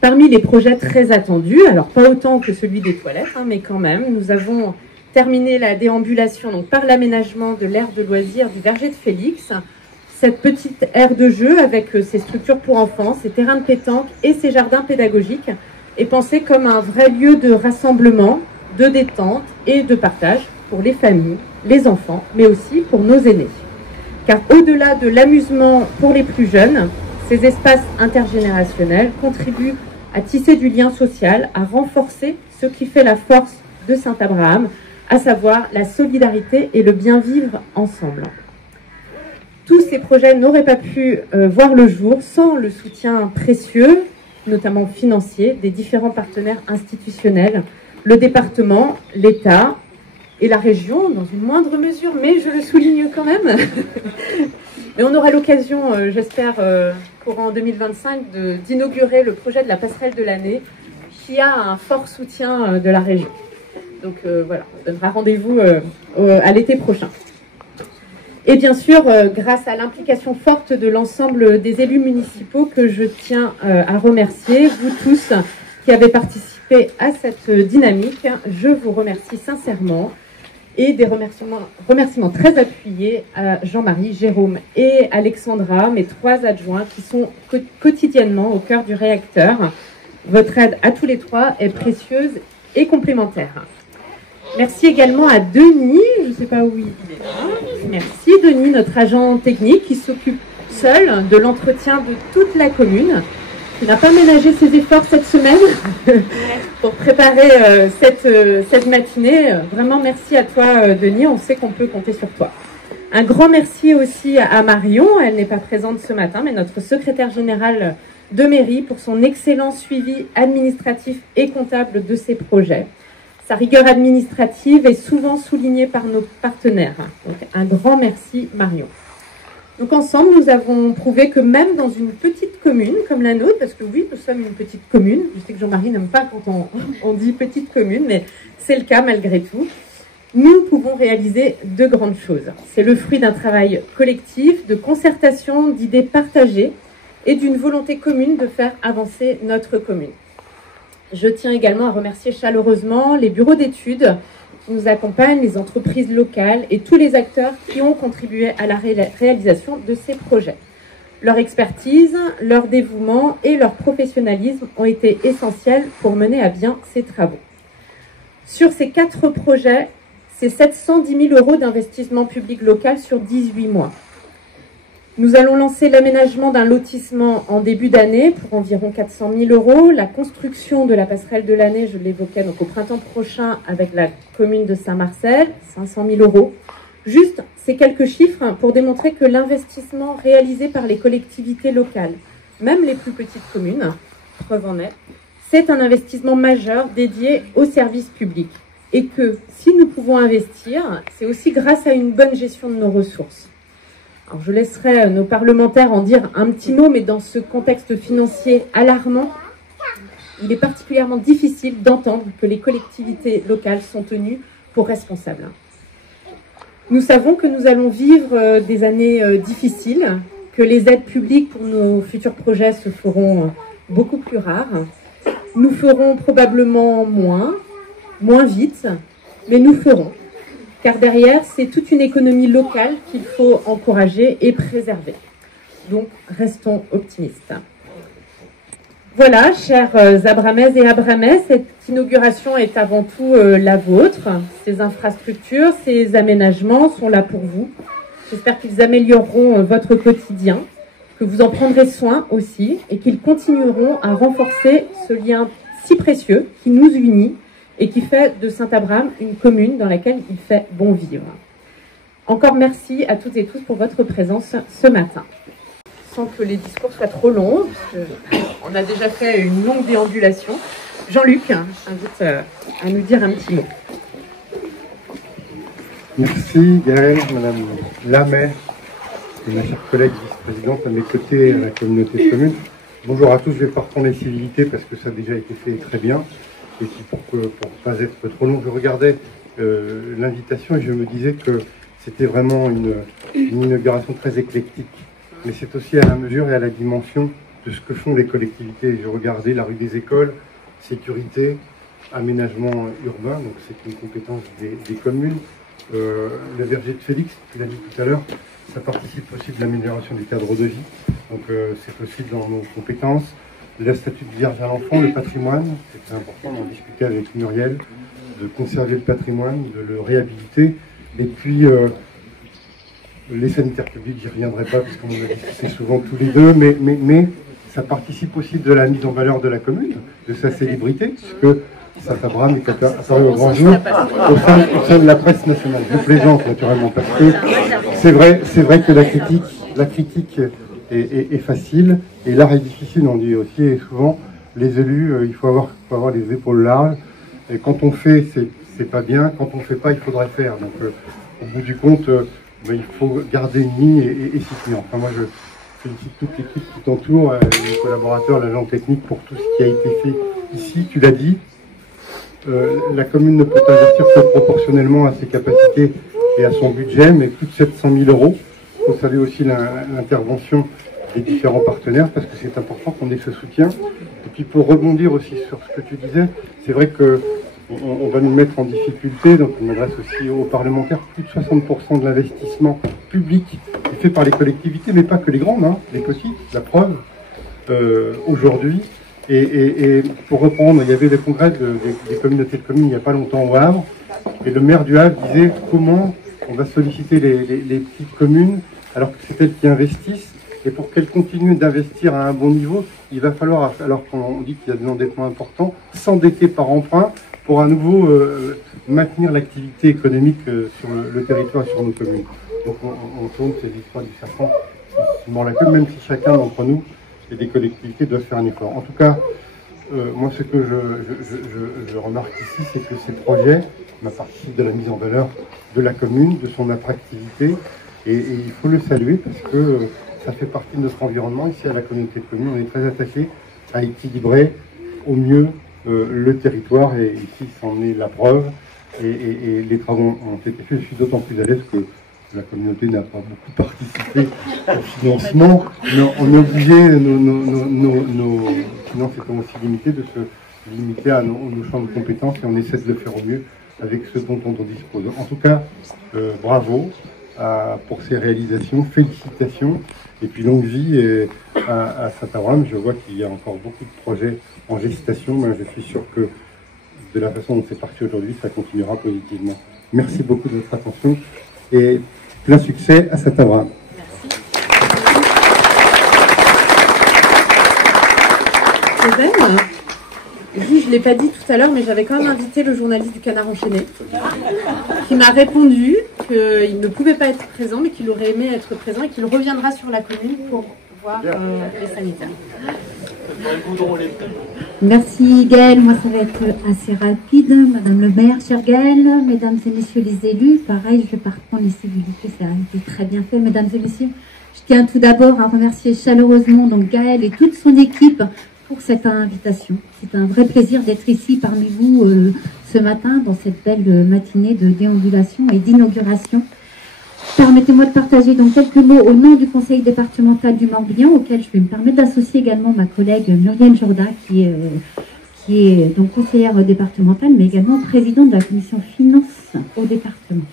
Parmi les projets très attendus, alors pas autant que celui des toilettes, mais quand même, nous avons terminé la déambulation donc, par l'aménagement de l'aire de loisirs du Verger de Félix. Cette petite aire de jeu avec ses structures pour enfants, ses terrains de pétanque et ses jardins pédagogiques est pensée comme un vrai lieu de rassemblement, de détente et de partage pour les familles, les enfants, mais aussi pour nos aînés. Car au-delà de l'amusement pour les plus jeunes, ces espaces intergénérationnels contribuent à tisser du lien social, à renforcer ce qui fait la force de Saint-Abraham, à savoir la solidarité et le bien vivre ensemble. Tous ces projets n'auraient pas pu voir le jour sans le soutien précieux, notamment financier, des différents partenaires institutionnels, le département, l'État et la région, dans une moindre mesure, mais je le souligne quand même. Et on aura l'occasion, j'espère, courant 2025, d'inaugurer le projet de la passerelle de l'année, qui a un fort soutien de la région. Donc voilà, on donnera rendez-vous à l'été prochain. Et bien sûr, grâce à l'implication forte de l'ensemble des élus municipaux que je tiens à remercier, vous tous qui avez participé à cette dynamique, je vous remercie sincèrement. Et des remerciements très appuyés à Jean-Marie, Jérôme et Alexandra, mes 3 adjoints qui sont quotidiennement au cœur du réacteur. Votre aide à tous les 3 est précieuse et complémentaire. Merci également à Denis, je ne sais pas où il est là. Merci Denis, notre agent technique qui s'occupe seul de l'entretien de toute la commune. Il n'a pas ménagé ses efforts cette semaine pour préparer cette matinée. Vraiment, merci à toi, Denis. On sait qu'on peut compter sur toi. Un grand merci aussi à Marion. Elle n'est pas présente ce matin, mais notre secrétaire générale de mairie pour son excellent suivi administratif et comptable de ses projets. Sa rigueur administrative est souvent soulignée par nos partenaires. Donc, un grand merci, Marion. Donc ensemble, nous avons prouvé que même dans une petite commune comme la nôtre, parce que oui, nous sommes une petite commune, je sais que Jean-Marie n'aime pas quand on dit petite commune, mais c'est le cas malgré tout, nous pouvons réaliser de grandes choses. C'est le fruit d'un travail collectif, de concertation, d'idées partagées et d'une volonté commune de faire avancer notre commune. Je tiens également à remercier chaleureusement les bureaux d'études qui nous accompagnent, les entreprises locales et tous les acteurs qui ont contribué à la réalisation de ces projets. Leur expertise, leur dévouement et leur professionnalisme ont été essentiels pour mener à bien ces travaux. Sur ces 4 projets, c'est 710 000 € d'investissement public local sur 18 mois. Nous allons lancer l'aménagement d'un lotissement en début d'année pour environ 400 000 €. La construction de la passerelle de l'année, je l'évoquais donc au printemps prochain avec la commune de Saint-Marcel, 500 000 €. Juste ces quelques chiffres pour démontrer que l'investissement réalisé par les collectivités locales, même les plus petites communes, preuve en est, c'est un investissement majeur dédié aux services publics. Et que si nous pouvons investir, c'est aussi grâce à une bonne gestion de nos ressources. Alors, je laisserai nos parlementaires en dire un petit mot, mais dans ce contexte financier alarmant, il est particulièrement difficile d'entendre que les collectivités locales sont tenues pour responsables. Nous savons que nous allons vivre des années difficiles, que les aides publiques pour nos futurs projets se feront beaucoup plus rares. Nous ferons probablement moins vite, mais nous ferons. Car derrière, c'est toute une économie locale qu'il faut encourager et préserver. Donc, restons optimistes. Voilà, chers Abramaises et Abramais, cette inauguration est avant tout la vôtre. Ces infrastructures, ces aménagements sont là pour vous. J'espère qu'ils amélioreront votre quotidien, que vous en prendrez soin aussi et qu'ils continueront à renforcer ce lien si précieux qui nous unit et qui fait de Saint-Abraham une commune dans laquelle il fait bon vivre. Encore merci à toutes et tous pour votre présence ce matin. Sans que les discours soient trop longs, on a déjà fait une longue déambulation. Jean-Luc, j'invite à nous dire un petit mot. Merci Gaëlle, Madame la maire et ma chère collègue vice-présidente à mes côtés à la communauté de communes. Bonjour à tous, je vais pas reprendre les civilités parce que ça a déjà été fait très bien. Et puis pour ne pas être trop long, je regardais l'invitation et je me disais que c'était vraiment une inauguration très éclectique. Mais c'est aussi à la mesure et à la dimension de ce que font les collectivités. Je regardais la rue des Écoles, sécurité, aménagement urbain, donc c'est une compétence des communes. Le verger de Félix, tu l'as dit tout à l'heure, ça participe aussi de l'amélioration du cadre de vie, donc c'est aussi dans nos compétences. La statue de Vierge à l'enfant, le patrimoine, c'est important d'en discuter avec Muriel, de conserver le patrimoine, de le réhabiliter, et puis les sanitaires publics, j'y reviendrai pas parce qu'on en a discuté souvent tous les deux, mais ça participe aussi de la mise en valeur de la commune, de sa célébrité, puisque Saint-Abraham est apparu au grand jour au sein de la presse nationale. Je plaisante naturellement parce que c'est vrai que la critique est facile et l'art est difficile, on dit aussi, et souvent les élus, il faut avoir les épaules larges, et quand on fait, c'est pas bien, quand on fait pas, il faudrait faire. Donc au bout du compte, il faut garder une ligne et s'y tenir. Enfin, moi je félicite toute l'équipe qui t'entoure, les collaborateurs, l'agent technique pour tout ce qui a été fait ici, tu l'as dit. La commune ne peut investir que proportionnellement à ses capacités et à son budget, mais plus de 700 000 €. Il faut saluer aussi l'intervention des différents partenaires parce que c'est important qu'on ait ce soutien. Et puis pour rebondir aussi sur ce que tu disais, c'est vrai que on va nous mettre en difficulté, donc on m'adresse aussi aux parlementaires, plus de 60% de l'investissement public est fait par les collectivités, mais pas que les grandes, hein, les petites, la preuve, aujourd'hui. Et pour reprendre, il y avait des congrès des communautés de communes il n'y a pas longtemps au Havre, et le maire du Havre disait comment on va solliciter les petites communes alors que c'est elles qui investissent, et pour qu'elles continuent d'investir à un bon niveau, il va falloir, alors qu'on dit qu'il y a des endettements importants, s'endetter par emprunt pour à nouveau maintenir l'activité économique sur le territoire et sur nos communes. Donc on tourne ces histoires du serpent qui mord la queue, même si chacun d'entre nous et des collectivités doivent faire un effort. En tout cas, moi ce que je remarque ici, c'est que ces projets participent de la mise en valeur de la commune, de son attractivité, et il faut le saluer parce que ça fait partie de notre environnement. Ici à la communauté de communes, on est très attaché à équilibrer au mieux le territoire, et ici c'en est la preuve, et les travaux ont été faits. Je suis d'autant plus à l'aise que la communauté n'a pas beaucoup participé au financement, mais on est obligé, nos finances étant aussi limitées, de se limiter à nos champs de compétences, et on essaie de le faire au mieux avec ce dont on dispose. En tout cas, bravo pour ces réalisations, félicitations, et puis longue vie à Saint-Abraham. Je vois qu'il y a encore beaucoup de projets en gestation, mais je suis sûr que de la façon dont c'est parti aujourd'hui, ça continuera positivement. Merci beaucoup de votre attention et plein succès à Saint-Abraham. Je ne l'ai pas dit tout à l'heure, mais j'avais quand même invité le journaliste du Canard enchaîné, qui m'a répondu qu'il ne pouvait pas être présent, mais qu'il aurait aimé être présent et qu'il reviendra sur la commune pour voir les sanitaires. Merci Gaëlle, moi ça va être assez rapide. Madame le maire, chère Gaëlle, mesdames et messieurs les élus, pareil, je vais pas reprendre les civilités, ça a été très bien fait, mesdames et messieurs. Je tiens tout d'abord à remercier chaleureusement donc Gaëlle et toute son équipe pour cette invitation. C'est un vrai plaisir d'être ici parmi vous ce matin dans cette belle matinée de déambulation et d'inauguration. Permettez-moi de partager donc quelques mots au nom du conseil départemental du Morbihan, auquel je vais me permettre d'associer également ma collègue Muriel Jourda, qui est donc conseillère départementale, mais également présidente de la commission finances au département.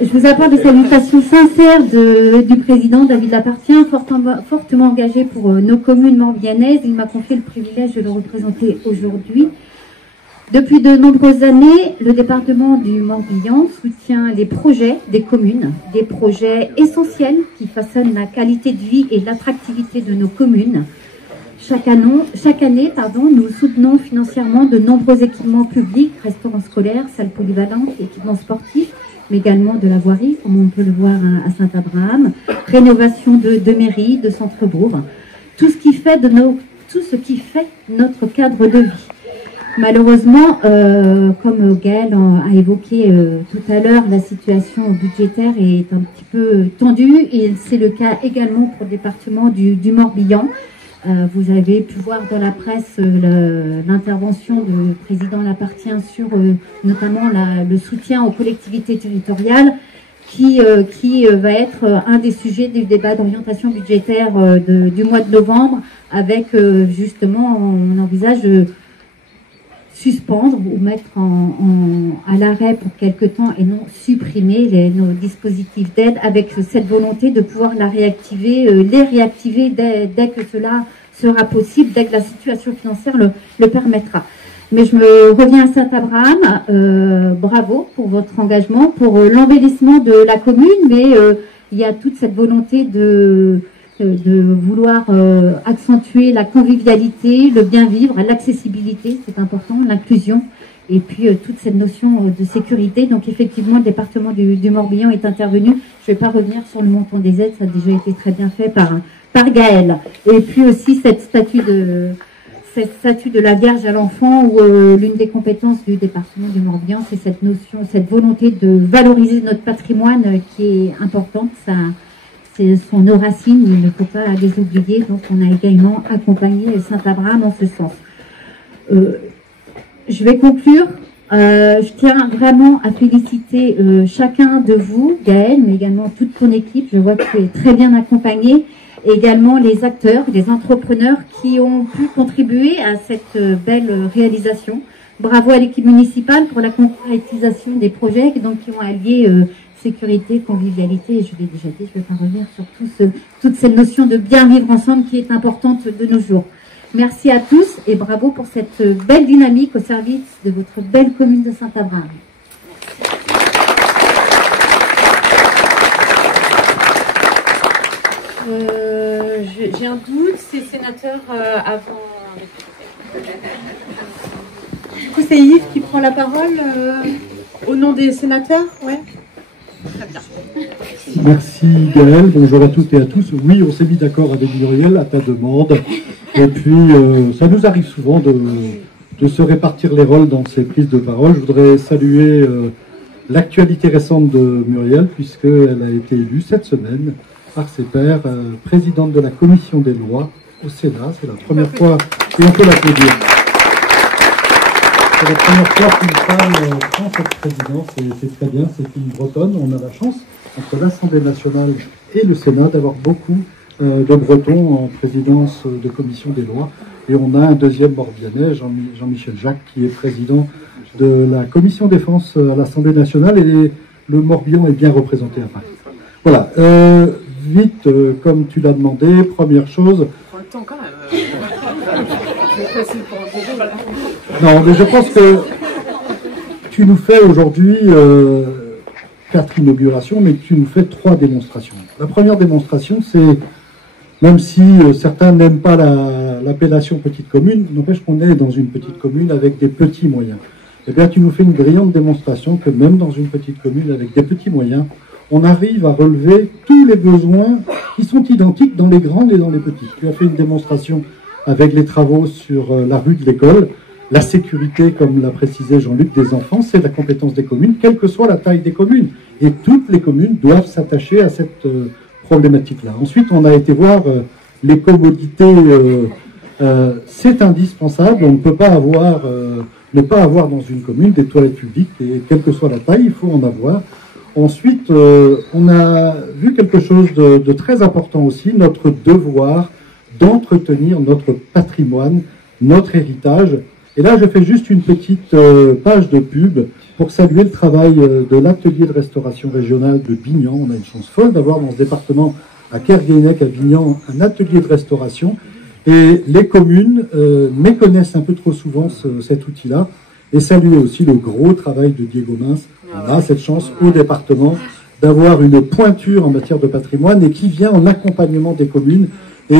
Je vous apporte des salutations sincères du président David Lapartien, fortement engagé pour nos communes morbihanaises. Il m'a confié le privilège de le représenter aujourd'hui. Depuis de nombreuses années, le département du Morbihan soutient les projets des communes, des projets essentiels qui façonnent la qualité de vie et l'attractivité de nos communes. Chaque année, nous soutenons financièrement de nombreux équipements publics, restaurants scolaires, salles polyvalentes, équipements sportifs, mais également de la voirie, comme on peut le voir à Saint-Abraham, rénovation de mairies, de centres-bourgs, tout ce qui fait notre cadre de vie. Malheureusement, comme Gaël a évoqué tout à l'heure, la situation budgétaire est un petit peu tendue et c'est le cas également pour le département du Morbihan. Vous avez pu voir dans la presse l'intervention du président Lapartien sur notamment le soutien aux collectivités territoriales qui va être un des sujets du débat d'orientation budgétaire du mois de novembre avec justement, on envisage de suspendre ou mettre à l'arrêt pour quelque temps et non supprimer nos dispositifs d'aide avec cette volonté de pouvoir les réactiver dès que cela sera possible, dès que la situation financière le permettra. Mais je me reviens à Saint-Abraham, bravo pour votre engagement, pour l'embellissement de la commune, mais il y a toute cette volonté de vouloir accentuer la convivialité, le bien vivre, l'accessibilité, c'est important, l'inclusion, et puis toute cette notion de sécurité. Donc effectivement, le département du Morbihan est intervenu. Je ne vais pas revenir sur le montant des aides, ça a déjà été très bien fait par Gaël. Et puis aussi cette statue de la Vierge à l'enfant, où l'une des compétences du département du Morbihan, c'est cette notion, cette volonté de valoriser notre patrimoine qui est importante. Ça, ce sont nos racines, il ne faut pas les oublier. Donc on a également accompagné Saint-Abraham en ce sens. Je vais conclure. Je tiens vraiment à féliciter chacun de vous, Gaël, mais également toute ton équipe. Je vois que tu es très bien accompagné. Et également les acteurs, les entrepreneurs qui ont pu contribuer à cette belle réalisation. Bravo à l'équipe municipale pour la concrétisation des projets donc, qui ont allié sécurité, convivialité, et je l'ai déjà dit, je ne vais pas revenir sur toute cette notion de bien vivre ensemble qui est importante de nos jours. Merci à tous et bravo pour cette belle dynamique au service de votre belle commune de Saint-Abraham. J'ai un doute, c'est sénateur avant... Du coup, c'est Yves qui prend la parole au nom des sénateurs, ouais. Merci Gaël, bonjour à toutes et à tous. Oui, on s'est mis d'accord avec Muriel à ta demande. Et puis, ça nous arrive souvent de se répartir les rôles dans ces prises de parole. Je voudrais saluer l'actualité récente de Muriel, puisqu'elle a été élue cette semaine par ses pairs, présidente de la commission des lois au Sénat. C'est la première fois, et on peut l'applaudir. C'est la première fois qu'une femme prend cette présidence, et c'est très bien, c'est une bretonne. On a la chance, entre l'Assemblée nationale et le Sénat, d'avoir beaucoup de Bretons en présidence de commission des lois. Et on a un deuxième Morbihanais, Jean-Michel Jacques, qui est président de la commission défense à l'Assemblée nationale, et le Morbihan est bien représenté à Paris. Voilà, vite, comme tu l'as demandé, première chose... Prends le temps quand même. Non, mais je pense que tu nous fais aujourd'hui 4 inaugurations, mais tu nous fais 3 démonstrations. La première démonstration, c'est, même si certains n'aiment pas l'appellation petite commune, n'empêche qu'on est dans une petite commune avec des petits moyens. Eh bien, tu nous fais une brillante démonstration que même dans une petite commune avec des petits moyens, on arrive à relever tous les besoins qui sont identiques dans les grandes et dans les petites. Tu as fait une démonstration avec les travaux sur la rue de l'école. La sécurité, comme l'a précisé Jean-Luc, des enfants, c'est la compétence des communes, quelle que soit la taille des communes. Et toutes les communes doivent s'attacher à cette problématique-là. Ensuite, on a été voir les commodités. C'est indispensable. On ne peut pas ne pas avoir dans une commune des toilettes publiques, et quelle que soit la taille, il faut en avoir. Ensuite, on a vu quelque chose de très important aussi, notre devoir d'entretenir notre patrimoine, notre héritage. Et là, je fais juste une petite page de pub pour saluer le travail de l'atelier de restauration régionale de Bignan. On a une chance folle d'avoir dans ce département, à Kerguénec, à Bignan, un atelier de restauration. Et les communes méconnaissent un peu trop souvent cet outil-là. Et saluer aussi le gros travail de Diego Mince. On a cette chance au département d'avoir une pointure en matière de patrimoine et qui vient en accompagnement des communes. Et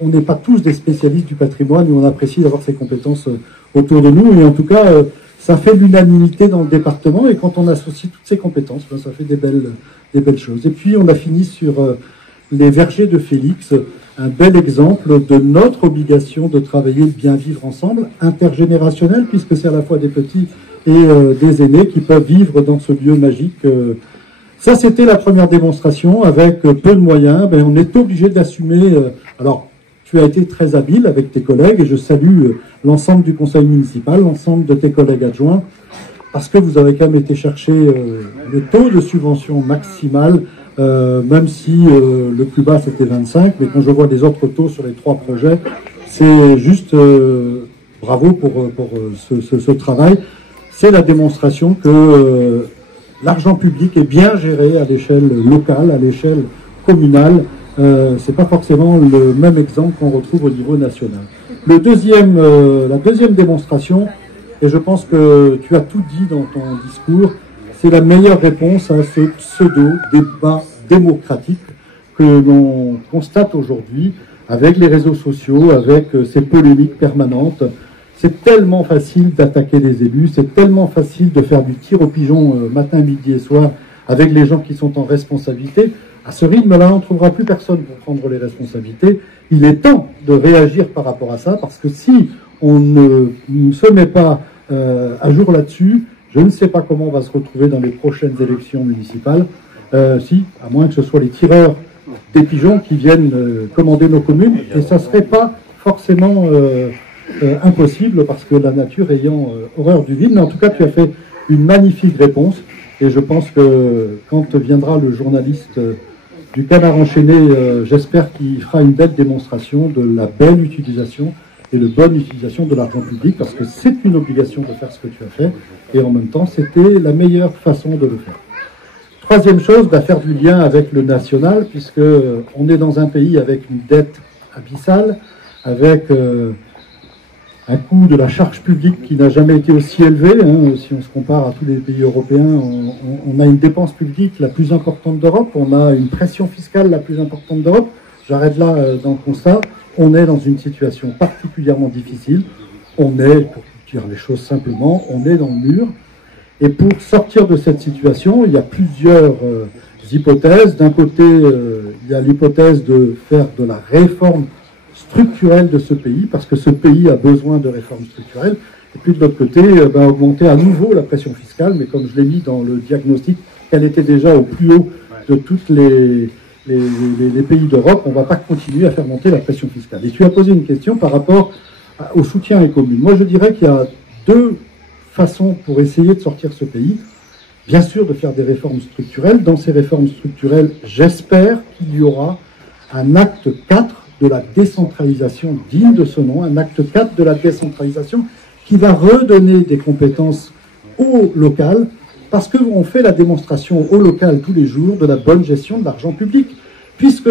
on n'est pas tous des spécialistes du patrimoine, mais on apprécie d'avoir ces compétences autour de nous. Et en tout cas, ça fait l'unanimité dans le département. Et quand on associe toutes ces compétences, ben, ça fait des belles choses. Et puis, on a fini sur les vergers de Félix, un bel exemple de notre obligation de travailler le bien vivre ensemble, intergénérationnel, puisque c'est à la fois des petits et des aînés qui peuvent vivre dans ce lieu magique. Ça, c'était la première démonstration. Avec peu de moyens, ben, on est obligé d'assumer. Alors, tu as été très habile avec tes collègues, et je salue l'ensemble du conseil municipal, l'ensemble de tes collègues adjoints, parce que vous avez quand même été chercher le taux de subvention maximal, même si le plus bas c'était 25, mais quand je vois les autres taux sur les 3 projets, c'est juste bravo pour ce travail. C'est la démonstration que l'argent public est bien géré à l'échelle locale, à l'échelle communale. C'est pas forcément le même exemple qu'on retrouve au niveau national. La deuxième démonstration, et je pense que tu as tout dit dans ton discours, c'est la meilleure réponse à ce pseudo-débat démocratique que l'on constate aujourd'hui avec les réseaux sociaux, avec ces polémiques permanentes. C'est tellement facile d'attaquer les élus, c'est tellement facile de faire du tir au pigeon matin, midi et soir avec les gens qui sont en responsabilité. À ce rythme-là, on ne trouvera plus personne pour prendre les responsabilités. Il est temps de réagir par rapport à ça, parce que si on ne se met pas à jour là-dessus, je ne sais pas comment on va se retrouver dans les prochaines élections municipales, à moins que ce soit les tireurs des pigeons qui viennent commander nos communes, et ça ne serait pas forcément impossible, parce que la nature ayant horreur du vide. Mais en tout cas, tu as fait une magnifique réponse, et je pense que quand viendra le journaliste du Canard enchaîné, j'espère qu'il fera une belle démonstration de la belle utilisation et de bonne utilisation de l'argent public, parce que c'est une obligation de faire ce que tu as fait, et en même temps, c'était la meilleure façon de le faire. Troisième chose, faire du lien avec le national, puisque on est dans un pays avec une dette abyssale, avec un coût de la charge publique qui n'a jamais été aussi élevé. Si on se compare à tous les pays européens, on a une dépense publique la plus importante d'Europe, on a une pression fiscale la plus importante d'Europe. J'arrête là dans le constat. On est dans une situation particulièrement difficile. On est, pour dire les choses simplement, on est dans le mur. Et pour sortir de cette situation, il y a plusieurs hypothèses. D'un côté, il y a l'hypothèse de faire de la réforme structurelle de ce pays, parce que ce pays a besoin de réformes structurelles. Et puis de l'autre côté, augmenter à nouveau la pression fiscale, mais comme je l'ai mis dans le diagnostic, elle était déjà au plus haut de tous les pays d'Europe. On ne va pas continuer à faire monter la pression fiscale. Et tu as posé une question par rapport au soutien aux communes. Moi, je dirais qu'il y a 2 façons pour essayer de sortir ce pays. Bien sûr, de faire des réformes structurelles. Dans ces réformes structurelles, j'espère qu'il y aura un acte 4 de la décentralisation digne de ce nom, un acte 4 de la décentralisation qui va redonner des compétences au local, parce qu'on fait la démonstration au local tous les jours de la bonne gestion de l'argent public, puisque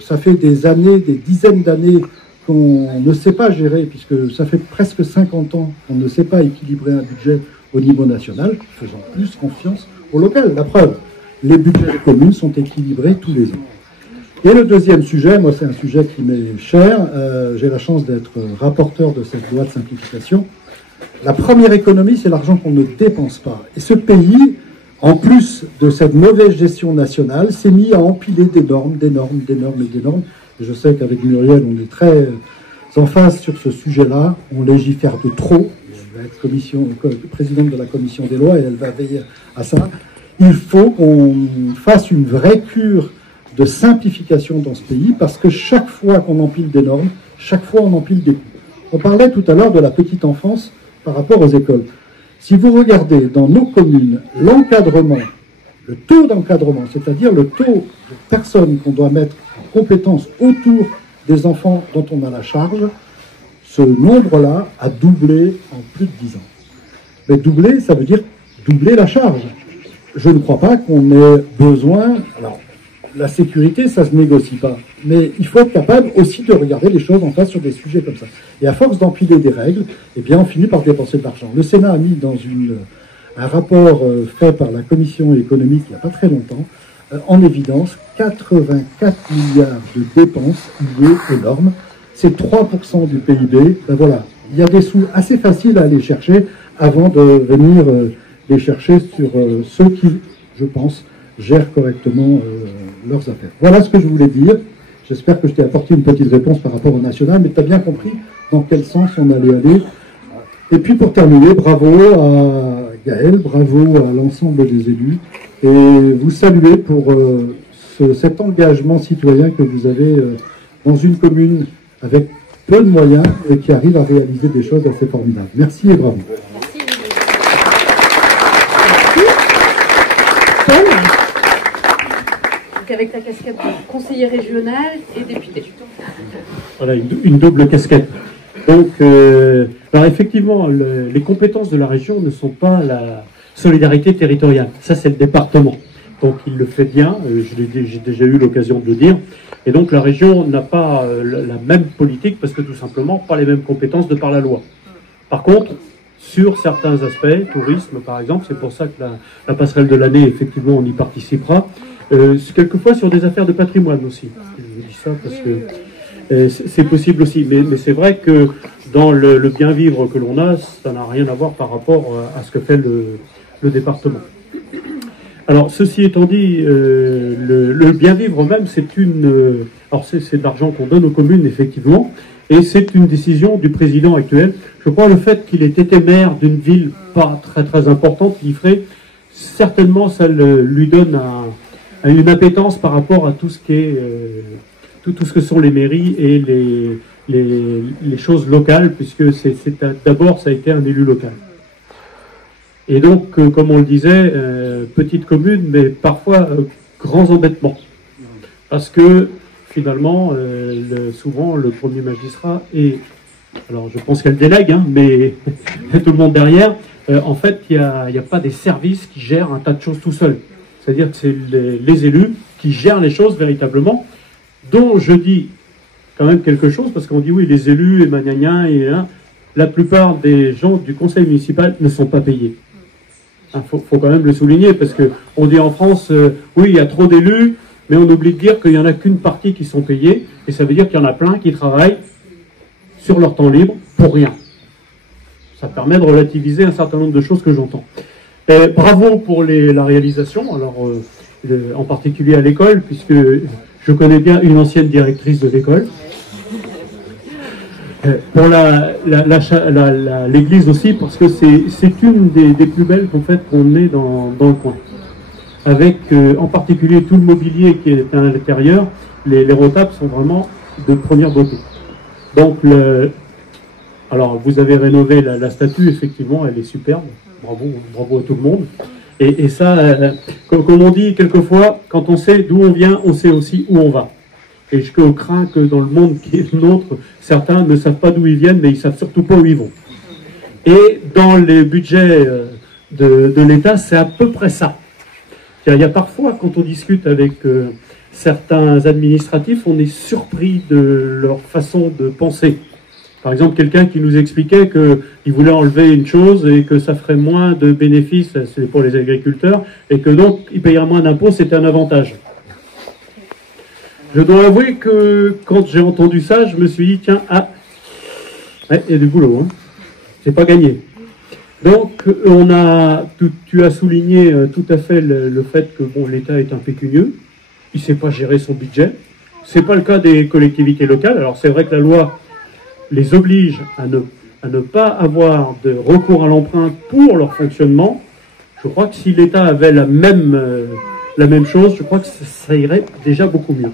ça fait des années, des dizaines d'années qu'on ne sait pas gérer, puisque ça fait presque 50 ans qu'on ne sait pas équilibrer un budget au niveau national, faisons plus confiance au local. La preuve, les budgets des communes sont équilibrés tous les ans. Et le deuxième sujet, moi c'est un sujet qui m'est cher, j'ai la chance d'être rapporteur de cette loi de simplification. La première économie, c'est l'argent qu'on ne dépense pas. Et ce pays, en plus de cette mauvaise gestion nationale, s'est mis à empiler des normes. Et je sais qu'avec Muriel, on est très en phase sur ce sujet-là. On légifère de trop. Je vais être présidente de la commission des lois et elle va veiller à ça. Il faut qu'on fasse une vraie cure de simplification dans ce pays, parce que chaque fois qu'on empile des normes, chaque fois on empile des coûts. On parlait tout à l'heure de la petite enfance par rapport aux écoles. Si vous regardez dans nos communes l'encadrement, le taux d'encadrement, c'est-à-dire le taux de personnes qu'on doit mettre en compétence autour des enfants dont on a la charge, ce nombre-là a doublé en plus de 10 ans. Mais doubler, ça veut dire doubler la charge. Je ne crois pas qu'on ait besoin... Alors, la sécurité, ça ne se négocie pas. Mais il faut être capable aussi de regarder les choses en face sur des sujets comme ça. Et à force d'empiler des règles, eh bien, on finit par dépenser de l'argent. Le Sénat a mis dans un rapport fait par la Commission économique il n'y a pas très longtemps, en évidence 84 milliards de dépenses liées aux normes. C'est 3% du PIB. Ben voilà, il y a des sous assez faciles à aller chercher avant de venir les chercher sur ceux qui, je pense, gèrent correctement leurs affaires. Voilà ce que je voulais dire. J'espère que je t'ai apporté une petite réponse par rapport au national, mais tu as bien compris dans quel sens on allait aller. Et puis pour terminer, bravo à Gaël, bravo à l'ensemble des élus, et vous saluer pour cet engagement citoyen que vous avez dans une commune avec peu de moyens et qui arrive à réaliser des choses assez formidables. Merci et bravo. Avec ta casquette de conseiller régional et député. Voilà, une double casquette. Donc, alors effectivement, les compétences de la région ne sont pas la solidarité territoriale. Ça, c'est le département. Donc, il le fait bien. J'ai déjà eu l'occasion de le dire. Et donc, la région n'a pas la même politique parce que tout simplement, pas les mêmes compétences de par la loi. Par contre, sur certains aspects, tourisme par exemple, c'est pour ça que la passerelle de l'année, effectivement, on y participera. Quelquefois sur des affaires de patrimoine aussi. Je vous dis ça parce que c'est possible aussi. Mais c'est vrai que dans le bien vivre que l'on a, ça n'a rien à voir par rapport à ce que fait le département. Alors, ceci étant dit, le bien vivre même, c'est de l'argent qu'on donne aux communes, effectivement, et c'est une décision du président actuel. Je crois le fait qu'il ait été maire d'une ville pas très très importante, Liffré, certainement ça lui donne une appétence par rapport à tout ce qui est tout ce que sont les mairies et les choses locales, puisque d'abord ça a été un élu local. Et donc, comme on le disait, petite commune, mais parfois grands embêtements, parce que finalement, souvent le premier magistrat alors je pense qu'elle délègue, hein, mais tout le monde derrière. En fait, il n'y a pas des services qui gèrent un tas de choses tout seuls. C'est-à-dire que c'est les élus qui gèrent les choses véritablement, dont je dis quand même quelque chose, parce qu'on dit oui, les élus, et magnagna, et la plupart des gens du conseil municipal ne sont pas payés. Il faut quand même le souligner, parce qu'on dit en France, oui, il y a trop d'élus, mais on oublie de dire qu'il n'y en a qu'une partie qui sont payés, et ça veut dire qu'il y en a plein qui travaillent sur leur temps libre pour rien. Ça permet de relativiser un certain nombre de choses que j'entends. Bravo pour la réalisation, alors en particulier à l'école, puisque je connais bien une ancienne directrice de l'école. Pour l'église aussi, parce que c'est une des plus belles qu'on ait dans le coin. Avec en particulier tout le mobilier qui est à l'intérieur, les retables sont vraiment de première beauté. Donc, alors vous avez rénové la statue, effectivement, elle est superbe. Bravo à tout le monde. Et ça, comme on dit quelquefois, quand on sait d'où on vient, on sait aussi où on va. Et je crains que dans le monde qui est le nôtre, certains ne savent pas d'où ils viennent, mais ils ne savent surtout pas où ils vont. Et dans les budgets de l'État, c'est à peu près ça. Il y a parfois, quand on discute avec certains administratifs, on est surpris de leur façon de penser. Par exemple, quelqu'un qui nous expliquait qu'il voulait enlever une chose et que ça ferait moins de bénéfices, c'est pour les agriculteurs, et que donc il payerait moins d'impôts, c'était un avantage. Je dois avouer que quand j'ai entendu ça, je me suis dit, tiens, il y a du boulot, hein. C'est pas gagné. Donc, tu as souligné tout à fait le fait que l'État est impécunieux, il ne sait pas gérer son budget. Ce n'est pas le cas des collectivités locales. Alors c'est vrai que la loi les oblige à ne pas avoir de recours à l'emprunt pour leur fonctionnement. Je crois que si l'État avait la même chose, je crois que ça irait déjà beaucoup mieux.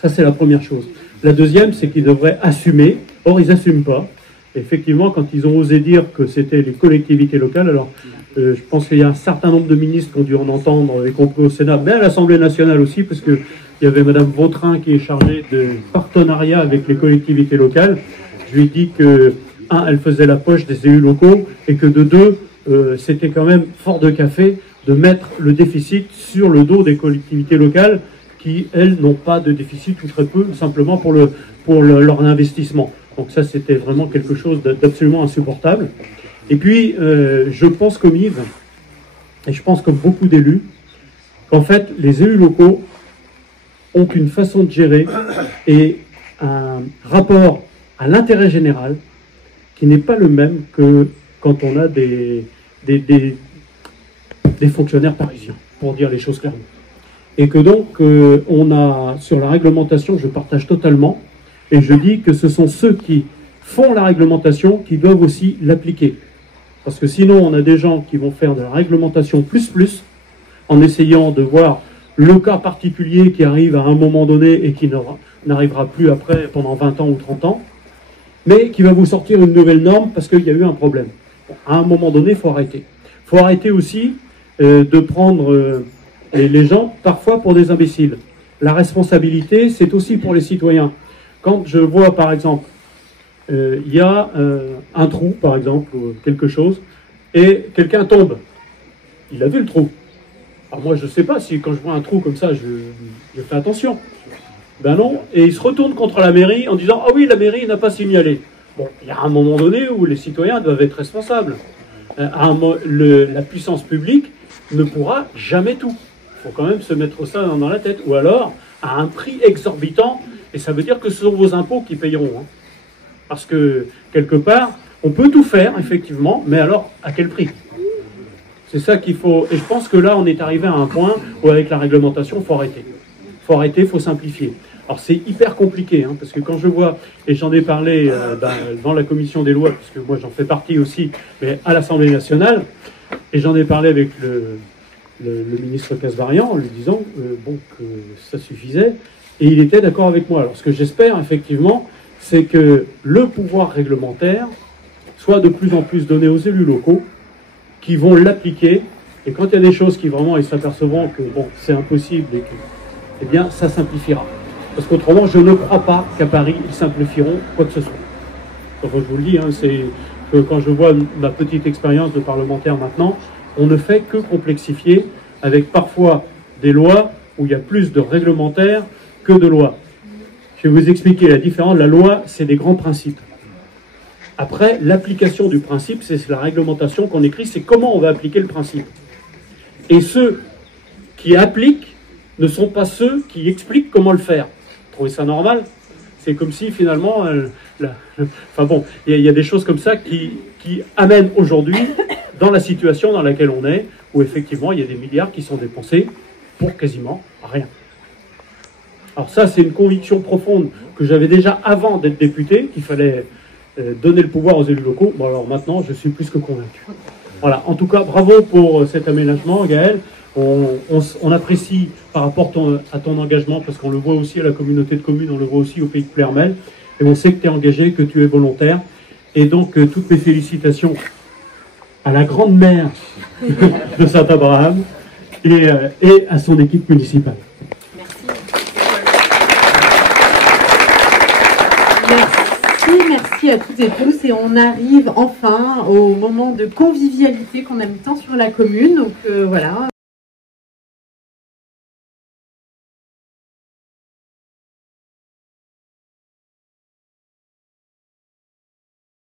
Ça, c'est la première chose. La deuxième, c'est qu'ils devraient assumer. Or, ils n'assument pas. Effectivement, quand ils ont osé dire que c'était les collectivités locales, alors je pense qu'il y a un certain nombre de ministres qui ont dû en entendre, y compris au Sénat, mais à l'Assemblée nationale aussi, parce qu'il y avait Madame Vautrin qui est chargée de partenariat avec les collectivités locales, Je lui ai dit que, un, elle faisait la poche des élus locaux et que de deux, c'était quand même fort de café de mettre le déficit sur le dos des collectivités locales qui, elles, n'ont pas de déficit ou très peu, simplement pour leur investissement. Donc ça, c'était vraiment quelque chose d'absolument insupportable. Et puis, je pense comme Yves, et je pense comme beaucoup d'élus, qu'en fait, les élus locaux ont une façon de gérer et un rapport à l'intérêt général qui n'est pas le même que quand on a des fonctionnaires parisiens, pour dire les choses clairement. Et que donc, on a, sur la réglementation, je partage totalement, et je dis que ce sont ceux qui font la réglementation qui doivent aussi l'appliquer. Parce que sinon, on a des gens qui vont faire de la réglementation plus, en essayant de voir le cas particulier qui arrive à un moment donné et qui n'arrivera plus après pendant 20 ans ou 30 ans, mais qui va vous sortir une nouvelle norme parce qu'il y a eu un problème. À un moment donné, il faut arrêter. Il faut arrêter aussi de prendre les gens parfois pour des imbéciles. La responsabilité, c'est aussi pour les citoyens. Quand je vois, par exemple, il y a un trou, par exemple, ou quelque chose, et quelqu'un tombe. Il a vu le trou. Alors moi, je ne sais pas si quand je vois un trou comme ça, je fais attention. Ben non, et il se retourne contre la mairie en disant « Ah oui, la mairie n'a pas signalé ». Bon, il y a un moment donné où les citoyens doivent être responsables. La puissance publique ne pourra jamais tout. Il faut quand même se mettre ça dans la tête. Ou alors, à un prix exorbitant, et ça veut dire que ce sont vos impôts qui payeront. Hein. Parce que, quelque part, on peut tout faire, effectivement, mais alors, à quel prix ? C'est ça qu'il faut... Et je pense que là, on est arrivé à un point où, avec la réglementation, il faut arrêter. Il faut arrêter, il faut simplifier. Alors, c'est hyper compliqué, hein, parce que quand je vois, et j'en ai parlé dans la commission des lois, puisque moi, j'en fais partie aussi, mais à l'Assemblée nationale, et j'en ai parlé avec le ministre Kasbarian en lui disant que ça suffisait, et il était d'accord avec moi. Alors, ce que j'espère, effectivement, c'est que le pouvoir réglementaire soit de plus en plus donné aux élus locaux, qui vont l'appliquer, et quand il y a des choses qui vraiment, ils s'apercevront que bon, c'est impossible, et que, eh bien, ça simplifiera. Parce qu'autrement, je ne crois pas qu'à Paris, ils simplifieront quoi que ce soit. Enfin, je vous le dis, hein, c'est que quand je vois ma petite expérience de parlementaire maintenant, on ne fait que complexifier, avec parfois des lois où il y a plus de réglementaires que de lois. Je vais vous expliquer la différence. La loi, c'est des grands principes. Après, l'application du principe, c'est la réglementation qu'on écrit, c'est comment on va appliquer le principe. Et ceux qui appliquent ne sont pas ceux qui expliquent comment le faire. Vous trouvez ça normal? C'est comme si finalement, enfin bon, il y a des choses comme ça qui amènent aujourd'hui dans la situation dans laquelle on est, où effectivement il y a des milliards qui sont dépensés pour quasiment rien. Alors ça, c'est une conviction profonde que j'avais déjà avant d'être député, qu'il fallait donner le pouvoir aux élus locaux. Bon, alors maintenant, je suis plus que convaincu. Voilà, en tout cas, bravo pour cet aménagement, Gaël. On apprécie par rapport à ton engagement, parce qu'on le voit aussi à la communauté de communes, on le voit aussi au Pays de Ploermel, et on sait que tu es engagé, que tu es volontaire. Et donc, toutes mes félicitations à la grande mère de Saint-Abraham et à son équipe municipale. Merci à toutes et tous, et on arrive enfin au moment de convivialité qu'on aime tant sur la commune. Donc voilà.